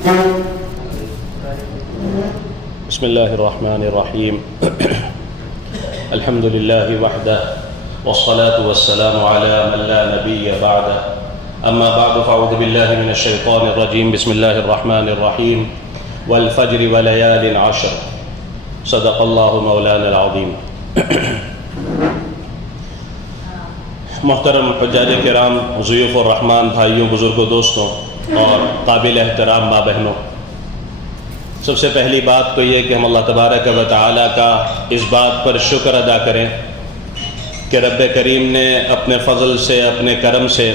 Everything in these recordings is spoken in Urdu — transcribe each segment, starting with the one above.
بسم اللہ الرحمن الرحیم الحمد للہ وحدہ والصلاة والسلام علی من لا نبی بعدہ اما بعد فاعوذ باللہ من الشیطان الرجیم بسم اللہ الرحمن الرحیم والفجر ولیال عشر صدق اللہ مولانا العظیم۔ محترم حجاج کرام، ضیوف الرحمن، بھائیوں، بزرگوں، دوستوں اور قابل احترام ماں بہنوں، سب سے پہلی بات تو یہ کہ ہم اللہ تبارک و تعالیٰ کا اس بات پر شکر ادا کریں کہ رب کریم نے اپنے فضل سے، اپنے کرم سے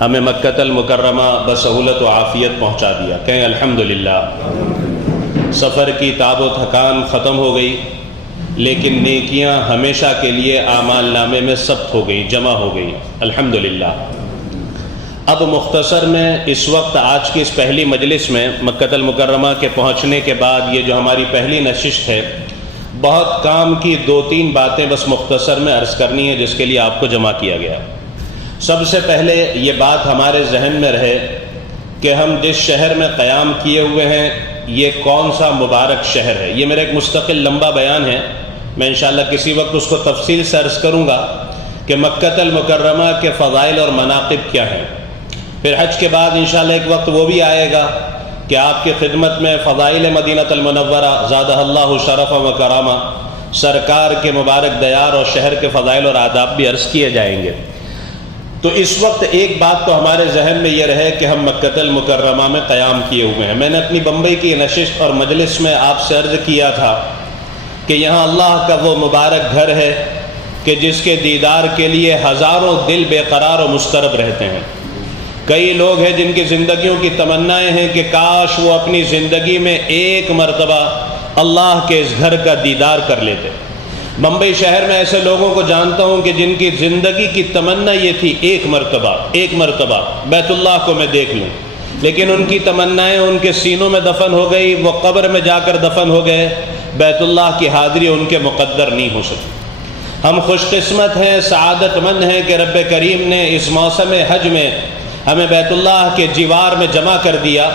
ہمیں مکہ المکرمہ بسہولت و عافیت پہنچا دیا۔ کہیں الحمدللہ۔ سفر کی تعب و تھکان ختم ہو گئی، لیکن نیکیاں ہمیشہ کے لیے اعمال نامے میں ثبت ہو گئی، جمع ہو گئی، الحمدللہ۔ اب مختصر میں اس وقت آج کی اس پہلی مجلس میں مکہ المکرمہ کے پہنچنے کے بعد یہ جو ہماری پہلی نشست ہے، بہت کام کی 2-3 باتیں بس مختصر میں عرض کرنی ہے جس کے لیے آپ کو جمع کیا گیا۔ سب سے پہلے یہ بات ہمارے ذہن میں رہے کہ ہم جس شہر میں قیام کیے ہوئے ہیں یہ کون سا مبارک شہر ہے۔ یہ میرا ایک مستقل لمبا بیان ہے، میں انشاءاللہ کسی وقت اس کو تفصیل سے عرض کروں گا کہ مکہ المکرمہ کے فضائل اور مناقب کیا ہیں۔ پھر حج کے بعد انشاءاللہ ایک وقت وہ بھی آئے گا کہ آپ کی خدمت میں فضائل مدینہ المنورہ زادہ اللہ شرف و کرامہ، سرکار کے مبارک دیار اور شہر کے فضائل اور آداب بھی عرض کیے جائیں گے۔ تو اس وقت ایک بات تو ہمارے ذہن میں یہ رہے کہ ہم مکہ المکرمہ میں قیام کیے ہوئے ہیں۔ میں نے اپنی بمبئی کی نشست اور مجلس میں آپ سے عرض کیا تھا کہ یہاں اللہ کا وہ مبارک گھر ہے کہ جس کے دیدار کے لیے ہزاروں دل بے قرار و مضطرب رہتے ہیں۔ کئی لوگ ہیں جن کی زندگیوں کی تمنائیں ہیں کہ کاش وہ اپنی زندگی میں ایک مرتبہ اللہ کے اس گھر کا دیدار کر لیتے۔ بمبئی شہر میں ایسے لوگوں کو جانتا ہوں کہ جن کی زندگی کی تمنا یہ تھی ایک مرتبہ بیت اللہ کو میں دیکھ لوں، لیکن ان کی تمنائیں ان کے سینوں میں دفن ہو گئی، وہ قبر میں جا کر دفن ہو گئے، بیت اللہ کی حاضری ان کے مقدر نہیں ہو سکی۔ ہم خوش قسمت ہیں، سعادت مند ہیں کہ رب کریم نے اس موسم حج میں ہمیں بیت اللہ کے جوار میں جمع کر دیا۔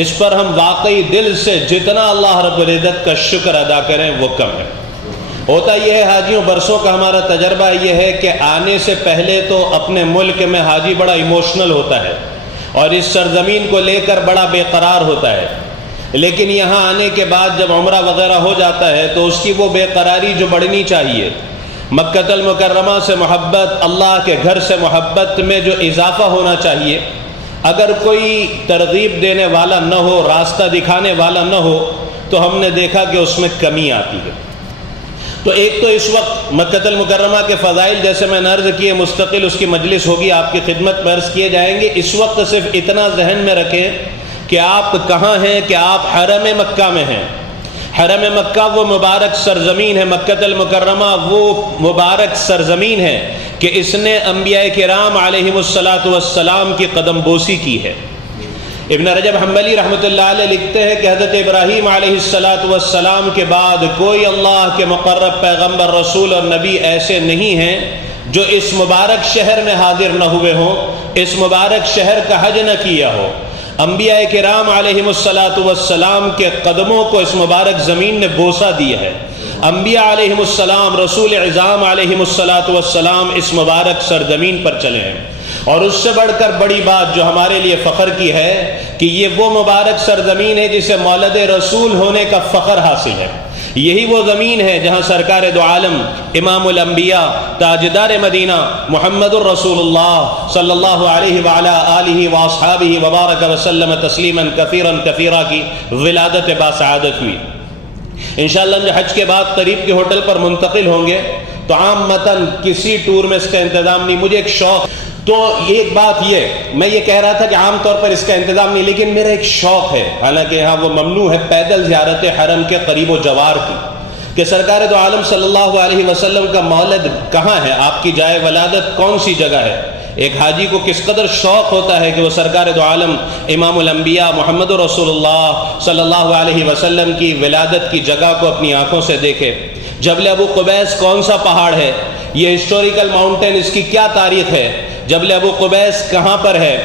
اس پر ہم واقعی دل سے جتنا اللہ رب العزت کا شکر ادا کریں وہ کم ہے۔ ہوتا یہ ہے حاجیوں، برسوں کا ہمارا تجربہ یہ ہے کہ آنے سے پہلے تو اپنے ملک میں حاجی بڑا ایموشنل ہوتا ہے اور اس سرزمین کو لے کر بڑا بے قرار ہوتا ہے، لیکن یہاں آنے کے بعد جب عمرہ وغیرہ ہو جاتا ہے تو اس کی وہ بے قراری جو بڑھنی چاہیے، مکہ المکرمہ سے محبت، اللہ کے گھر سے محبت میں جو اضافہ ہونا چاہیے، اگر کوئی ترغیب دینے والا نہ ہو، راستہ دکھانے والا نہ ہو تو ہم نے دیکھا کہ اس میں کمی آتی ہے۔ تو ایک تو اس وقت مکہ المکرمہ کے فضائل جیسے میں نے عرض کیے، مستقل اس کی مجلس ہوگی، آپ کی خدمت میں عرض کیے جائیں گے۔ اس وقت صرف اتنا ذہن میں رکھیں کہ آپ کہاں ہیں، کہ آپ حرم مکہ میں ہیں۔ حرم مکہ وہ مبارک سرزمین ہے، مکہ المکرمہ وہ مبارک سرزمین ہے کہ اس نے انبیاء کرام علیہم السلام کی قدم بوسی کی ہے۔ ابن رجب حنبلی رحمۃ اللہ علیہ لکھتے ہیں کہ حضرت ابراہیم علیہ السلام کے بعد کوئی اللہ کے مقرب پیغمبر، رسول اور نبی ایسے نہیں ہیں جو اس مبارک شہر میں حاضر نہ ہوئے ہوں، اس مبارک شہر کا حج نہ کیا ہو۔ انبیاء کرام علیہم السلام کے قدموں کو اس مبارک زمین نے بوسہ دیا ہے۔ انبیاء علیہم السلام، رسول اعظام علیہم السلام اس مبارک سرزمین پر چلے ہیں۔ اور اس سے بڑھ کر بڑی بات جو ہمارے لیے فخر کی ہے کہ یہ وہ مبارک سرزمین ہے جسے مولد رسول ہونے کا فخر حاصل ہے۔ یہی وہ زمین ہے جہاں سرکار دو عالم، امام الانبیاء، تاجدار مدینہ، محمد الرسول اللہ صلی اللہ علیہ وعلا آلہ واصحابہ وبارک وسلم تسلیما کثیرا کثیرا کی ولادت باسعادت ہوئی۔ انشاءاللہ جو حج کے بعد قریب کے ہوٹل پر منتقل ہوں گے تو عامتاً کسی ٹور میں اس کا انتظام نہیں۔ مجھے ایک شوق، تو ایک بات میں یہ کہہ رہا تھا کہ عام طور پر اس کا انتظام نہیں، لیکن میرا ایک شوق ہے، حالانکہ یہاں وہ ممنوع ہے، پیدل زیارت حرم کے قریب و جوار کی، کہ سرکار دو عالم صلی اللہ علیہ وسلم کا مولد کہاں ہے، آپ کی جائے ولادت کون سی جگہ ہے۔ ایک حاجی کو کس قدر شوق ہوتا ہے کہ وہ سرکار دو عالم امام الانبیاء محمد رسول اللہ صلی اللہ علیہ وسلم کی ولادت کی جگہ کو اپنی آنکھوں سے دیکھے۔ جبل ابو قبیس کون سا پہاڑ ہے، یہ ہسٹوریکل ماؤنٹین، اس کی کیا تاریخ ہے، جبل ابو قبیس کہاں پر ہے،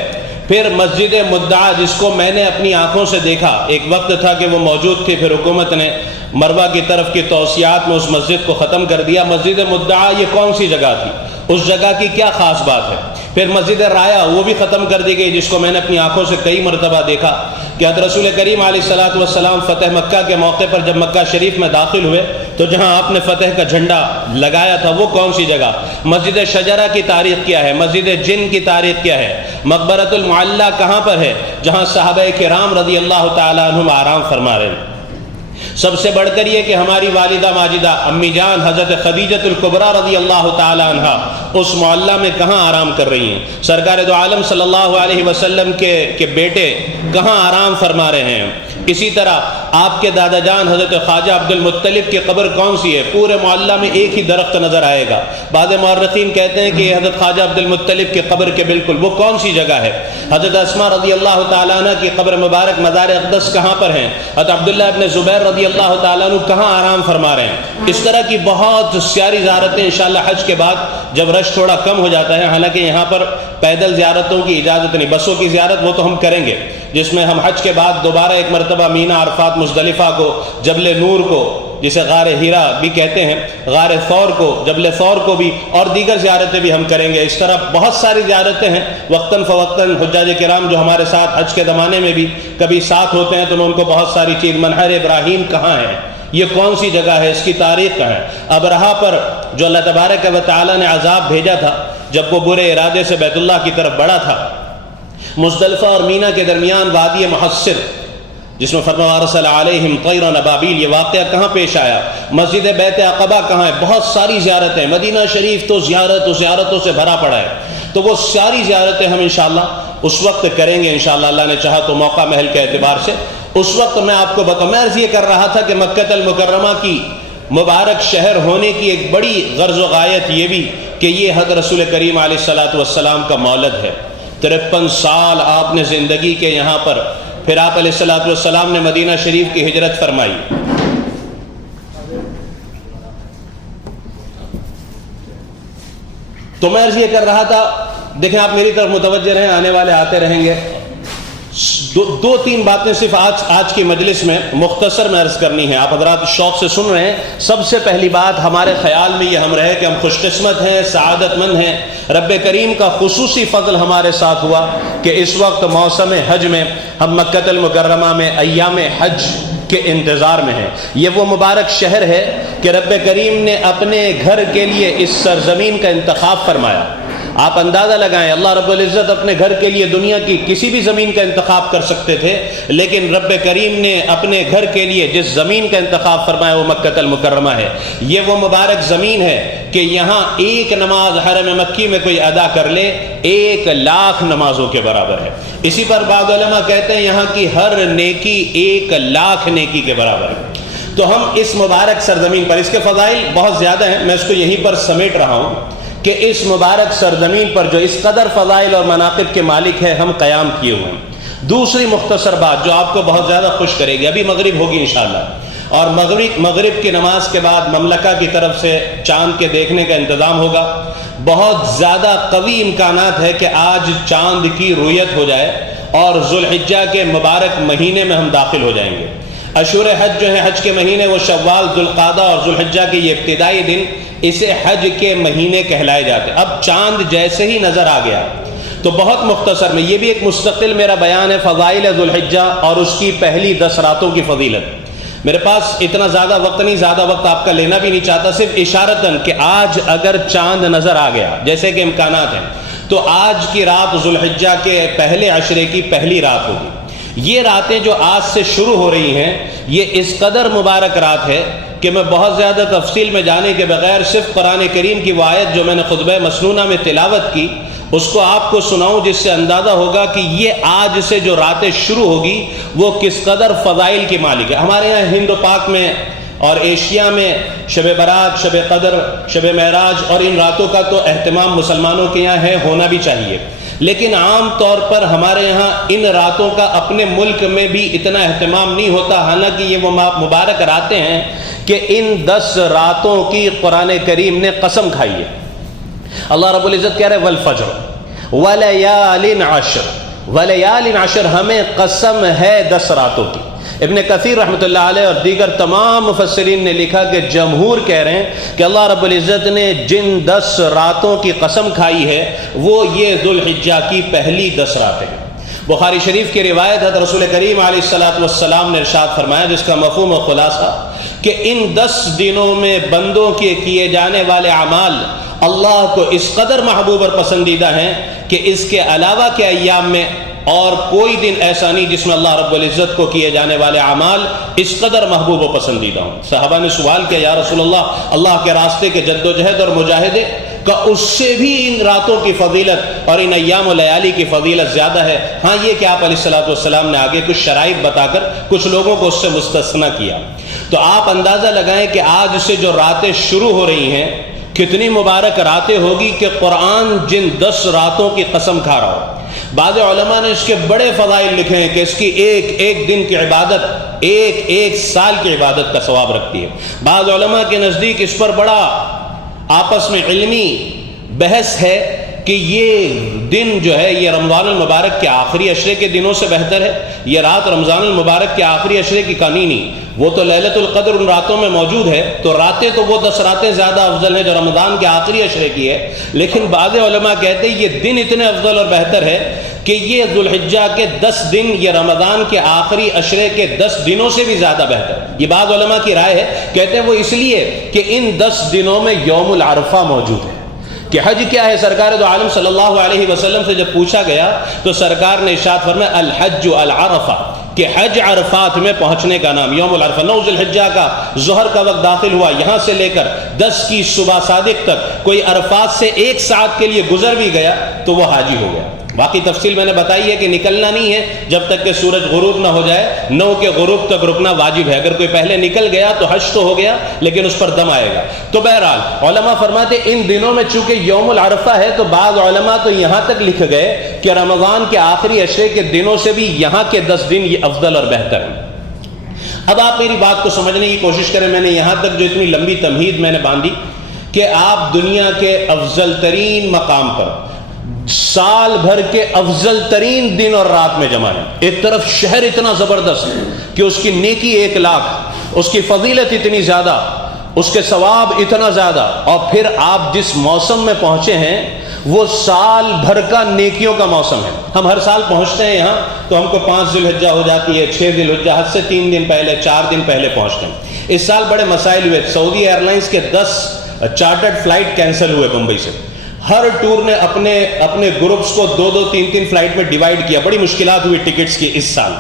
پھر مسجد مدعا جس کو میں نے اپنی آنکھوں سے دیکھا، ایک وقت تھا کہ وہ موجود تھی، پھر حکومت نے مروہ کی طرف کی توسیعات میں اس مسجد کو ختم کر دیا۔ مسجد مدعا یہ کون سی جگہ تھی، اس جگہ کی کیا خاص بات ہے؟ پھر مسجد رایا وہ بھی ختم کر دی گئی، جس کو میں نے اپنی آنکھوں سے کئی مرتبہ دیکھا کہ حضرت رسول کریم علیہ الصلوۃ والسلام فتح مکہ کے موقع پر جب مکہ شریف میں داخل ہوئے تو جہاں آپ نے فتح کا جھنڈا لگایا تھا وہ کون سی جگہ؟ مسجد شجرہ کی تاریخ کیا ہے؟ مسجد جن کی تاریخ کیا ہے؟ مقبرۃ المعلی کہاں پر ہے جہاں صحابہ کرام رضی اللہ تعالیٰ عنہم آرام فرما رہے ہیں؟ سب سے بڑھ کر یہ کہ ہماری والدہ ماجدہ امی جان حضرت خدیجۃ الکبریٰ رضی اللہ تعالی عنہا اس معلّہ میں کہاں آرام کر رہی ہیں؟ سرکار دو عالم صلی اللہ علیہ وسلم کے بیٹے کہاں آرام فرما رہے ہیں؟ اسی طرح آپ کے دادا جان حضرت خواجہ عبد المطلب کی قبر کون سی ہے؟ پورے معلّہ میں ایک ہی درخت نظر آئے گا۔ بعض مورخین کہتے ہیں کہ یہ حضرت خواجہ عبد المطلب کی قبر کے بالکل وہ کون سی جگہ ہے؟ حضرت اسماء رضی اللہ تعالیٰ عنہ کی قبر مبارک مزار اقدس کہاں پر ہیں؟ حضرت عبداللہ ابن زبیر رضی اللہ تعالیٰ عنہ کہاں آرام فرما رہے ہیں؟ اس طرح کی بہت سیاری زیارتیں انشاءاللہ حج کے بعد جب رش تھوڑا کم ہو جاتا ہے، حالانکہ یہاں پر پیدل زیارتوں کی اجازت نہیں، بسوں کی زیارت وہ تو ہم کریں گے، جس میں ہم حج کے بعد دوبارہ ایک مرتبہ مینا، عرفات، مزدلفہ کو، جبل نور کو جسے غار ہیرا بھی کہتے ہیں، غار ثور کو، جبل ثور کو بھی، اور دیگر زیارتیں بھی ہم کریں گے۔ اس طرح بہت ساری زیارتیں ہیں، وقتاً فوقتاً حجاج کرام جو ہمارے ساتھ حج کے زمانے میں بھی کبھی ساتھ ہوتے ہیں تو میں ان کو بہت ساری چیز، منحر ابراہیم کہاں ہے، یہ کون سی جگہ ہے، اس کی تاریخ کہاں ہے؟ ابرہہ پر جو اللہ تبارک و تعالیٰ نے عذاب بھیجا تھا جب وہ برے ارادے سے بیت اللہ کی طرف بڑھا تھا، مزدلفہ اور مینا کے درمیان وادی محصر جس میں فرمایا ارسل علیہم طیرا ابابیل، یہ واقعہ کہاں پیش آیا؟ مسجد بیت عقبہ کہاں ہے؟ بہت ساری زیارتیں، مدینہ شریف تو زیارتوں سے بھرا پڑا ہے، تو وہ ساری زیارتیں ہم انشاءاللہ اس وقت کریں گے انشاءاللہ، اللہ نے چاہا تو موقع محل کے اعتبار سے۔ اس وقت میں آپ کو بتاؤں، میں عرض یہ کر رہا تھا کہ مکہ المکرمہ کی مبارک شہر ہونے کی ایک بڑی غرض و غایت یہ بھی کہ یہ حضرت رسول کریم علیہ الصلوۃ والسلام کا مولد ہے۔ 53 سال آپ نے زندگی کے یہاں پر، پھر آپ علیہ الصلوۃ والسلام نے مدینہ شریف کی ہجرت فرمائی۔ تو میں عرض یہ کر رہا تھا، دیکھیں آپ میری طرف متوجہ رہیں، آنے والے آتے رہیں گے۔ دو تین باتیں صرف آج کی مجلس میں مختصر میں عرض کرنی ہے، آپ حضرات شوق سے سن رہے ہیں۔ سب سے پہلی بات ہمارے خیال میں یہ ہم رہے کہ ہم خوش قسمت ہیں، سعادت مند ہیں، رب کریم کا خصوصی فضل ہمارے ساتھ ہوا کہ اس وقت موسم حج میں ہم مکہ المکرمہ میں ایام حج کے انتظار میں ہیں۔ یہ وہ مبارک شہر ہے کہ رب کریم نے اپنے گھر کے لیے اس سرزمین کا انتخاب فرمایا۔ آپ اندازہ لگائیں، اللہ رب العزت اپنے گھر کے لیے دنیا کی کسی بھی زمین کا انتخاب کر سکتے تھے، لیکن رب کریم نے اپنے گھر کے لیے جس زمین کا انتخاب فرمایا وہ مکہ المکرمہ ہے۔ یہ وہ مبارک زمین ہے کہ یہاں ایک نماز حرم مکی میں کوئی ادا کر لے 1,00,000 نمازوں کے برابر ہے۔ اسی پر بعض علماء کہتے ہیں یہاں کی ہر نیکی 1,00,000 نیکی کے برابر ہے۔ تو ہم اس مبارک سرزمین پر، اس کے فضائل بہت زیادہ ہیں، میں اس کو یہیں پر سمیٹ رہا ہوں کہ اس مبارک سرزمین پر جو اس قدر فضائل اور مناقب کے مالک ہے ہم قیام کیے ہوئے ہیں۔ دوسری مختصر بات جو آپ کو بہت زیادہ خوش کرے گی، ابھی مغرب ہوگی انشاءاللہ، اور مغرب کی نماز کے بعد مملکہ کی طرف سے چاند کے دیکھنے کا انتظام ہوگا۔ بہت زیادہ قوی امکانات ہے کہ آج چاند کی رؤیت ہو جائے اور ذوالحجہ کے مبارک مہینے میں ہم داخل ہو جائیں گے۔ اشہر حج جو ہے، حج کے مہینے، وہ شوال، ذوالقعدہ اور ذوالحجہ کے یہ ابتدائی دن اسے حج کے مہینے کہلائے جاتے ہیں۔ اب چاند جیسے ہی نظر آ گیا تو بہت مختصر میں، یہ بھی ایک مستقل میرا بیان ہے، فضائل ذوالحجہ اور اس کی پہلی 10 راتوں کی فضیلت۔ میرے پاس اتنا زیادہ وقت نہیں، زیادہ وقت آپ کا لینا بھی نہیں چاہتا، صرف اشارتاً کہ آج اگر چاند نظر آ گیا جیسے کہ امکانات ہیں تو آج کی رات ذوالحجہ کے پہلے عشرے کی پہلی رات ہوگی۔ یہ راتیں جو آج سے شروع ہو رہی ہیں یہ اس قدر مبارک رات ہے کہ میں بہت زیادہ تفصیل میں جانے کے بغیر صرف قرآن کریم کی وہ آیت جو میں نے خطبہ مسنونہ میں تلاوت کی اس کو آپ کو سناؤں، جس سے اندازہ ہوگا کہ یہ آج سے جو راتیں شروع ہوگی وہ کس قدر فضائل کی مالک ہے۔ ہمارے یہاں ہند و پاک میں اور ایشیا میں شب برات، شب قدر، شب معراج اور ان راتوں کا تو اہتمام مسلمانوں کے یہاں ہے، ہونا بھی چاہیے، لیکن عام طور پر ہمارے یہاں ان راتوں کا اپنے ملک میں بھی اتنا اہتمام نہیں ہوتا، حالانکہ یہ وہ مبارک راتیں ہیں کہ ان 10 راتوں کی قرآن کریم نے قسم کھائی ہے۔ اللہ رب العزت کہہ رہے والفجر ولیال عشر ولیال عشر، ہمیں قسم ہے 10 راتوں کی۔ ابن کثیر رحمۃ اللہ علیہ اور دیگر تمام مفسرین نے لکھا کہ جمہور کہہ رہے ہیں کہ اللہ رب العزت نے جن 10 راتوں کی قسم کھائی ہے وہ یہ ذوالحجہ کی پہلی 10 راتیں ہیں۔ بخاری شریف کی روایت ہے، رسول کریم علیہ السلام نے ارشاد فرمایا، جس کا مفہوم و خلاصہ کہ ان 10 دنوں میں بندوں کے کیے جانے والے اعمال اللہ کو اس قدر محبوب اور پسندیدہ ہیں کہ اس کے علاوہ کے ایام میں اور کوئی دن ایسا نہیں جس میں اللہ رب العزت کو کیے جانے والے اعمال اس قدر محبوب و پسندیدہ ہوں۔ صحابہ نے سوال کیا، یا رسول اللہ کے راستے کے جد و جہد اور مجاہدے کا اس سے بھی ان راتوں کی فضیلت اور ان ایام و لیالی کی فضیلت زیادہ ہے؟ ہاں، یہ کہ آپ علیہ السلام نے آگے کچھ شرائط بتا کر کچھ لوگوں کو اس سے مستثنیٰ کیا۔ تو آپ اندازہ لگائیں کہ آج سے جو راتیں شروع ہو رہی ہیں کتنی مبارک راتیں ہوگی کہ قرآن جن 10 راتوں کی قسم کھا رہا ہو۔ بعض علماء نے اس کے بڑے فضائل لکھے ہیں کہ اس کی ایک دن کی عبادت ایک سال کی عبادت کا ثواب رکھتی ہے۔ بعض علماء کے نزدیک اس پر بڑا آپس میں علمی بحث ہے کہ یہ دن جو ہے یہ رمضان المبارک کے آخری عشرے کے دنوں سے بہتر ہے، یہ رات رمضان المبارک کے آخری عشرے کی کہانی نہیں، وہ تو لیلۃ القدر ان راتوں میں موجود ہے، تو راتیں تو وہ 10 راتیں زیادہ افضل ہیں جو رمضان کے آخری عشرے کی ہے۔ لیکن بعض علماء کہتے ہیں یہ دن اتنے افضل اور بہتر ہے کہ یہ ذوالحجہ کے 10 دن یہ رمضان کے آخری عشرے کے 10 دنوں سے بھی زیادہ بہتر ہے۔ یہ بعض علماء کی رائے ہے، کہتے ہیں وہ اس لیے کہ ان 10 دنوں میں یوم العرفہ موجود ہے۔ کہ حج کیا ہے؟ سرکار دو عالم صلی اللہ علیہ وسلم سے جب پوچھا گیا تو سرکار نے ارشاد فرمایا الحج العرفہ، کہ حج عرفات میں پہنچنے کا نام یوم العرفہ۔ 9 ذی الحجہ کا ظہر کا وقت داخل ہوا، یہاں سے لے کر 10 کی صبح صادق تک کوئی عرفات سے 1 ساعت کے لیے گزر بھی گیا تو وہ حاجی ہو گیا۔ باقی تفصیل میں نے بتائی ہے کہ نکلنا نہیں ہے جب تک کہ سورج غروب نہ ہو جائے، 9 کے غروب تک رکنا واجب ہے۔ اگر کوئی پہلے نکل گیا تو حج تو ہو گیا لیکن اس پر دم آئے گا۔ تو بہرحال علماء فرماتے ان دنوں میں چونکہ یوم العرفہ ہے تو بعض علماء تو یہاں تک لکھ گئے کہ رمضان کے آخری عشرے کے دنوں سے بھی یہاں کے 10 دن یہ افضل اور بہتر ہیں۔ اب آپ میری بات کو سمجھنے کی کوشش کریں، میں نے یہاں تک جو اتنی لمبی تمہید میں نے باندھی کہ آپ دنیا کے افضل ترین مقام پر سال بھر کے افضل ترین دن اور رات میں جمع ہے۔ ایک طرف شہر اتنا زبردست کہ اس کی نیکی 1 لاکھ، اس کی فضیلت اتنی زیادہ، اس کے ثواب اتنا زیادہ، اور پھر آپ جس موسم میں پہنچے ہیں وہ سال بھر کا نیکیوں کا موسم ہے۔ ہم ہر سال پہنچتے ہیں یہاں تو ہم کو 5 ذی الحجہ ہو جاتی ہے، 6 ذی الحجہ، حد سے 3 دن پہلے 4 دن پہلے پہنچتے ہیں۔ اس سال بڑے مسائل ہوئے، سعودی ایئر لائنز کے 10 چارٹرڈ فلائٹ کینسل ہوئے بمبئی سے۔ ہر ٹور نے اپنے گروپس کو 2-2 3-3 فلائٹ میں ڈیوائیڈ کیا، بڑی مشکلات ہوئی ٹکٹس کی اس سال،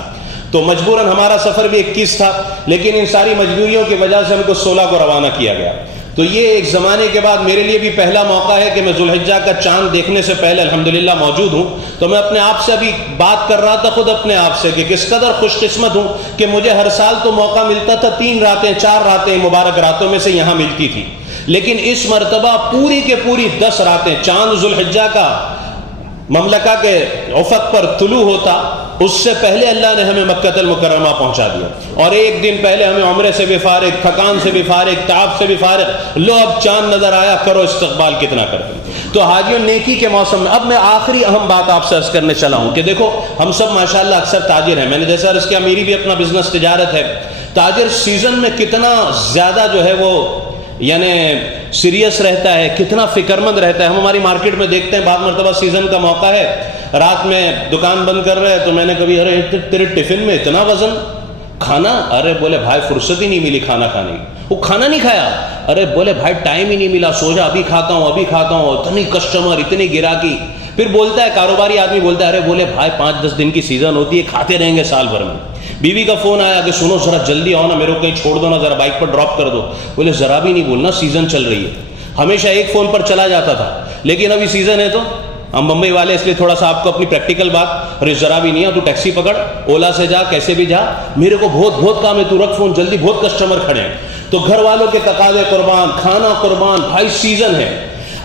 تو مجبوراً ہمارا سفر بھی 21 تھا، لیکن ان ساری مجبوریوں کی وجہ سے ہم کو 16 کو روانہ کیا گیا۔ تو یہ ایک زمانے کے بعد میرے لیے بھی پہلا موقع ہے کہ میں ذوالحجہ کا چاند دیکھنے سے پہلے الحمدللہ موجود ہوں۔ تو میں اپنے آپ سے ابھی بات کر رہا تھا، خود اپنے آپ سے، کہ کس قدر خوش قسمت ہوں کہ مجھے ہر سال تو موقع ملتا تھا 3 راتیں 4 راتیں مبارک راتوں میں سے یہاں ملتی تھی، لیکن اس مرتبہ پوری کے پوری 10 راتیں چاند ذوالحجہ کا مملکہ کے افق پر طلوع ہوتا اس سے پہلے اللہ نے ہمیں مکہ المکرمہ پہنچا دیا، اور 1 دن پہلے ہمیں عمرے سے بھی فارغ، تھکان سے بھی فارغ، تعب سے بھی فارغ، لو اب چاند نظر آیا، کرو استقبال کتنا کرتے۔ تو حاجیوں نیکی کے موسم میں اب میں آخری اہم بات آپ سے عرض کرنے چلا ہوں کہ دیکھو ہم سب ماشاءاللہ اکثر تاجر ہیں، میں نے جیسا عرض کیا میری بھی اپنا بزنس تجارت ہے۔ تاجر سیزن میں کتنا زیادہ جو ہے وہ یعنی سیریس رہتا ہے، کتنا فکر مند رہتا ہے۔ ہم ہماری مارکیٹ میں دیکھتے ہیں بعض مرتبہ سیزن کا موقع ہے، رات میں دکان بند کر رہے ہیں تو میں نے کبھی ارے تیرے ٹفن میں اتنا وزن، کھانا؟ ارے بولے بھائی فرصت ہی نہیں ملی کھانا کھانے کی، وہ کھانا نہیں کھایا، ارے بولے بھائی ٹائم ہی نہیں ملا، سو جا ابھی کھاتا ہوں، اتنی کسٹمر، اتنی گراکی۔ پھر بولتا ہے کاروباری آدمی بولتا ہے ارے بولے بھائی 5-10 دن کی سیزن ہوتی ہے، کھاتے رہیں گے سال بھر میں۔ بیوی کا فون آیا کہ سنو ذرا جلدی آؤ نا، میرے کو کہیں چھوڑ دو نا، ذرا بائک پر ڈراپ کر دو۔ بولے ذرا بھی نہیں بولنا، سیزن چل رہی ہے۔ ہمیشہ ایک فون پر چلا جاتا تھا، لیکن ابھی سیزن ہے تو ہم بمبئی والے اس لیے تھوڑا سا آپ کو اپنی پریکٹیکل بات، ارے ذرا بھی نہیں ہے تو ٹیکسی پکڑ، اولا سے جا، کیسے بھی جا، میرے کو بہت کام ہے، تو رکھ فون جلدی، بہت کسٹمر کھڑے ہیں۔ تو گھر والوں کے تقاضے قربان، کھانا قربان، بھائی سیزن ہے۔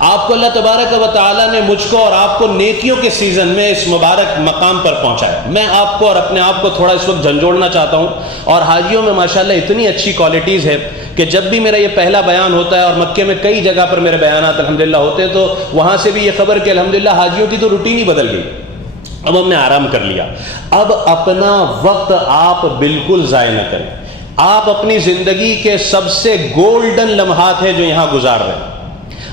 آپ کو اللہ تبارک و تعالیٰ نے مجھ کو اور آپ کو نیکیوں کے سیزن میں اس مبارک مقام پر پہنچایا۔ میں آپ کو اور اپنے آپ کو تھوڑا اس وقت جھنجھوڑنا چاہتا ہوں، اور حاجیوں میں ماشاءاللہ اتنی اچھی کوالٹیز ہے کہ جب بھی میرا یہ پہلا بیان ہوتا ہے، اور مکے میں کئی جگہ پر میرے بیانات الحمدللہ ہوتے ہیں، تو وہاں سے بھی یہ خبر کہ الحمدللہ حاجیوں کی تو روٹین ہی بدل گئی۔ اب ہم نے آرام کر لیا، اب اپنا وقت آپ بالکل ضائع نہ کریں. آپ اپنی زندگی کے سب سے گولڈن لمحات ہیں جو یہاں گزار رہے ہیں.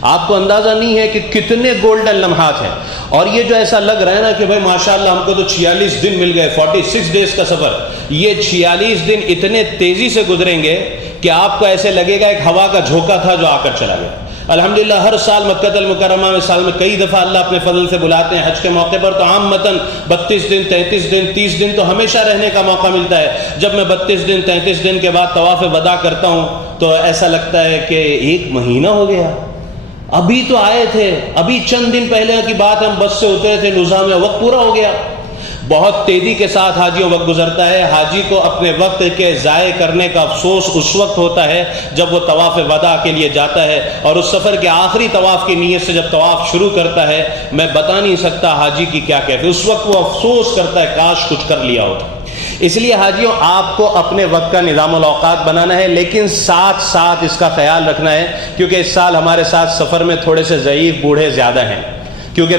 آپ کو اندازہ نہیں ہے کہ کتنے گولڈن لمحات ہیں. اور یہ جو ایسا لگ رہا ہے نا کہ بھائی ماشاءاللہ ہم کو تو 46 دن مل گئے، 46 ڈیز کا سفر، یہ 46 دن اتنے تیزی سے گزریں گے کہ آپ کو ایسے لگے گا ایک ہوا کا جھونکا تھا جو آ کر چلا گیا. الحمدللہ ہر سال مکہ المکرمہ میں سال میں کئی دفعہ اللہ اپنے فضل سے بلاتے ہیں. حج کے موقع پر تو عامتاً 32 دن 33 دن 30 دن تو ہمیشہ رہنے کا موقع ملتا ہے. جب میں 32 دن 33 دن کے بعد طواف وداع کرتا ہوں تو ایسا لگتا ہے کہ 1 مہینہ ہو گیا. ابھی تو آئے تھے، ابھی چند دن پہلے کی بات، ہم بس سے اترے تھے نظام میں، وقت پورا ہو گیا. بہت تیزی کے ساتھ حاجیوں وقت گزرتا ہے. حاجی کو اپنے وقت کے ضائع کرنے کا افسوس اس وقت ہوتا ہے جب وہ طواف وداع کے لیے جاتا ہے، اور اس سفر کے آخری طواف کی نیت سے جب طواف شروع کرتا ہے، میں بتا نہیں سکتا حاجی کی کیا کیفیت. اس وقت وہ افسوس کرتا ہے کاش کچھ کر لیا ہوتا. اس لیے حاجیوں آپ کو اپنے وقت کا نظام الاوقات بنانا ہے، لیکن ساتھ ساتھ اس کا خیال رکھنا ہے، کیونکہ اس سال ہمارے ساتھ سفر میں تھوڑے سے ضعیف بوڑھے زیادہ ہیں. کیونکہ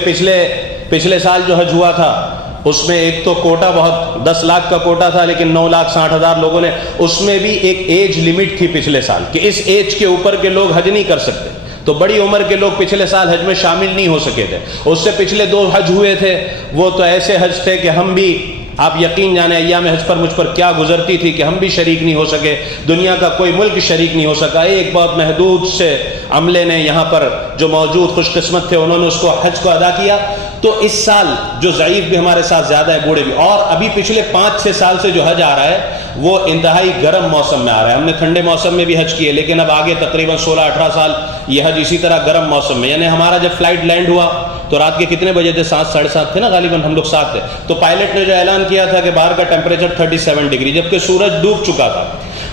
پچھلے سال جو حج ہوا تھا اس میں ایک تو کوٹا بہت 10 لاکھ کا کوٹا تھا، لیکن 9,60,000 لوگوں نے، اس میں بھی ایک ایج لمٹ تھی پچھلے سال کہ اس ایج کے اوپر کے لوگ حج نہیں کر سکتے. تو بڑی عمر کے لوگ پچھلے سال حج میں شامل نہیں ہو سکے تھے. اس سے پچھلے 2 حج ہوئے تھے، وہ تو ایسے حج تھے کہ ہم بھی، آپ یقین جانے ایام حج پر مجھ پر کیا گزرتی تھی کہ ہم بھی شریک نہیں ہو سکے. دنیا کا کوئی ملک شریک نہیں ہو سکا. ایک بہت محدود سے عملے نے یہاں پر جو موجود خوش قسمت تھے انہوں نے اس کو حج کو ادا کیا. تو اس سال جو ضعیف بھی ہمارے ساتھ زیادہ ہے، بوڑھے بھی. اور ابھی پچھلے 5-6 سال سے جو حج آ رہا ہے وہ انتہائی گرم موسم میں آ رہا ہے. ہم نے ٹھنڈے موسم میں بھی حج کیے، لیکن اب آگے تقریباً 16-18 سال یہ حج اسی طرح گرم موسم میں. یعنی ہمارا جب فلائٹ لینڈ ہوا تو رات کے کتنے بجے تھے؟ 7-7:30 تھے نا غالباً، ہم لوگ 7 تھے. تو پائلٹ نے جو اعلان کیا تھا کہ باہر کا ٹیمپریچر 37 ڈگری، جبکہ سورج ڈوب چکا تھا.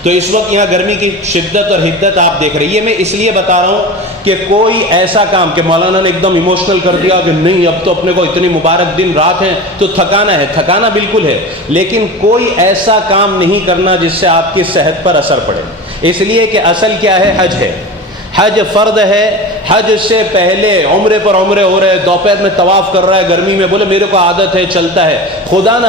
تو اس وقت یہاں گرمی کی شدت اور حدت آپ دیکھ رہے ہیں. یہ میں اس لیے بتا رہا ہوں کہ کوئی ایسا کام کہ مولانا نے ایک دم ایموشنل کر دیا کہ نہیں اب تو اپنے کو اتنی مبارک دن رات ہیں تو تھکانا ہے، تھکانا بالکل ہے، لیکن کوئی ایسا کام نہیں کرنا جس سے آپ کی صحت پر اثر پڑے. اس لیے کہ اصل کیا ہے؟ حج ہے. حج فرض ہے. حج سے پہلے عمرے پر عمرے ہو رہے، دوپہر میں طواف کر رہا ہے گرمی میں، بولے میرے کو عادت ہے چلتا ہے، خدا نہ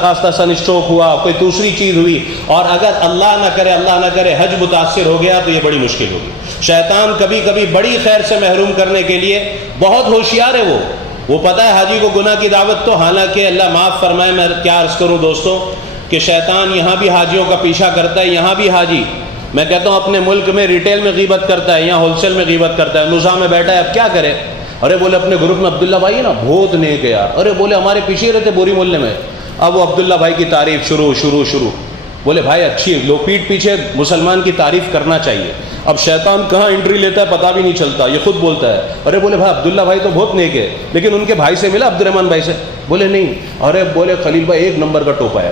خواستہ سن اسٹروک ہوا، کوئی دوسری چیز ہوئی، اور اگر اللہ نہ کرے حج متاثر ہو گیا تو یہ بڑی مشکل ہوگی. شیطان کبھی کبھی بڑی خیر سے محروم کرنے کے لیے بہت ہوشیار ہے. وہ پتہ ہے حاجی کو گناہ کی دعوت، تو حالانکہ اللہ معاف فرمائے، میں کیا عرض کروں دوستوں کہ شیطان یہاں بھی حاجیوں کا پیچھا کرتا ہے. یہاں بھی حاجی، میں کہتا ہوں اپنے ملک میں ریٹیل میں غیبت کرتا ہے، یہاں ہول سیل میں غیبت کرتا ہے. نظام میں بیٹھا ہے، اب کیا کرے؟ ارے بولے اپنے گروپ میں عبداللہ بھائی ہے نا بہت نیک ہے یار، ارے بولے ہمارے پیچھے رہتے بوری محلے میں. اب وہ عبداللہ بھائی کی تعریف شروع. بولے بھائی اچھی ہے، لوگ پیٹ پیچھے مسلمان کی تعریف کرنا چاہیے. اب شیطان کہاں انٹری لیتا ہے پتہ بھی نہیں چلتا. یہ خود بولتا ہے ارے بولے بھائی عبداللہ بھائی تو بہت نیک ہے، لیکن ان کے بھائی سے ملا عبد الرحمن بھائی سے؟ بولے نہیں. ارے بولے خلیل بھائی 1 نمبر کا ٹوپا ہے.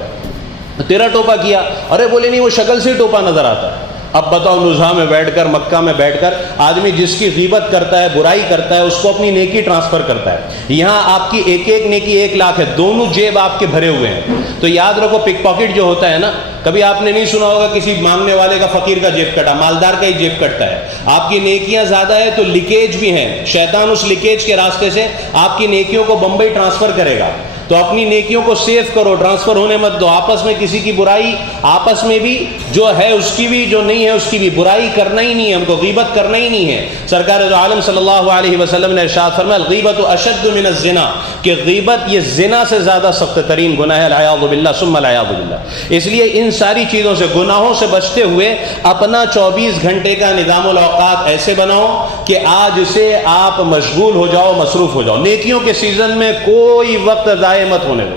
تیرا ٹوپا کیا؟ ارے بولے نہیں وہ شکل سے ٹوپا نظر آتا ہے. اب بتاؤ نزہہ میں بیٹھ کر، مکہ میں بیٹھ کر آدمی جس کی غیبت کرتا ہے، برائی کرتا ہے، اس کو اپنی نیکی ٹرانسفر کرتا ہے. یہاں آپ کی ایک نیکی 1 لاکھ ہے، دونوں جیب آپ کے بھرے ہوئے ہیں. تو یاد رکھو پک پاکٹ جو ہوتا ہے نا، کبھی آپ نے نہیں سنا ہوگا کسی مانگنے والے کا فقیر کا جیب کٹا، مالدار کا ہی جیب کٹتا ہے. آپ کی نیکیاں زیادہ ہے تو لیکیج بھی ہیں. شیطان اس لیکیج کے راستے سے آپ کی نیکیوں کو بمبئی ٹرانسفر کرے گا. تو اپنی نیکیوں کو سیو کرو، ٹرانسفر ہونے مت دو. آپس میں کسی کی برائی، آپس میں بھی جو ہے اس کی بھی، جو نہیں ہے اس کی بھی برائی کرنا ہی نہیں ہے، ہم کو غیبت کرنا ہی نہیں ہے. سرکار دو عالم صلی اللہ علیہ وسلم نے ارشاد فرمایا الغیبت اشد من الزنا، کہ غیبت یہ زنا سے زیادہ سخت ترین گناہ ہے. العیاذ باللہ ثم العیاذ باللہ. اس لیے ان ساری چیزوں سے، گناہوں سے بچتے ہوئے اپنا 24 گھنٹے کا نظام الاوقات ایسے بناؤ کہ آج سے آپ مشغول ہو جاؤ، مصروف ہو جاؤ. نیکیوں کے سیزن میں کوئی وقت ضائع مت ہونے دو.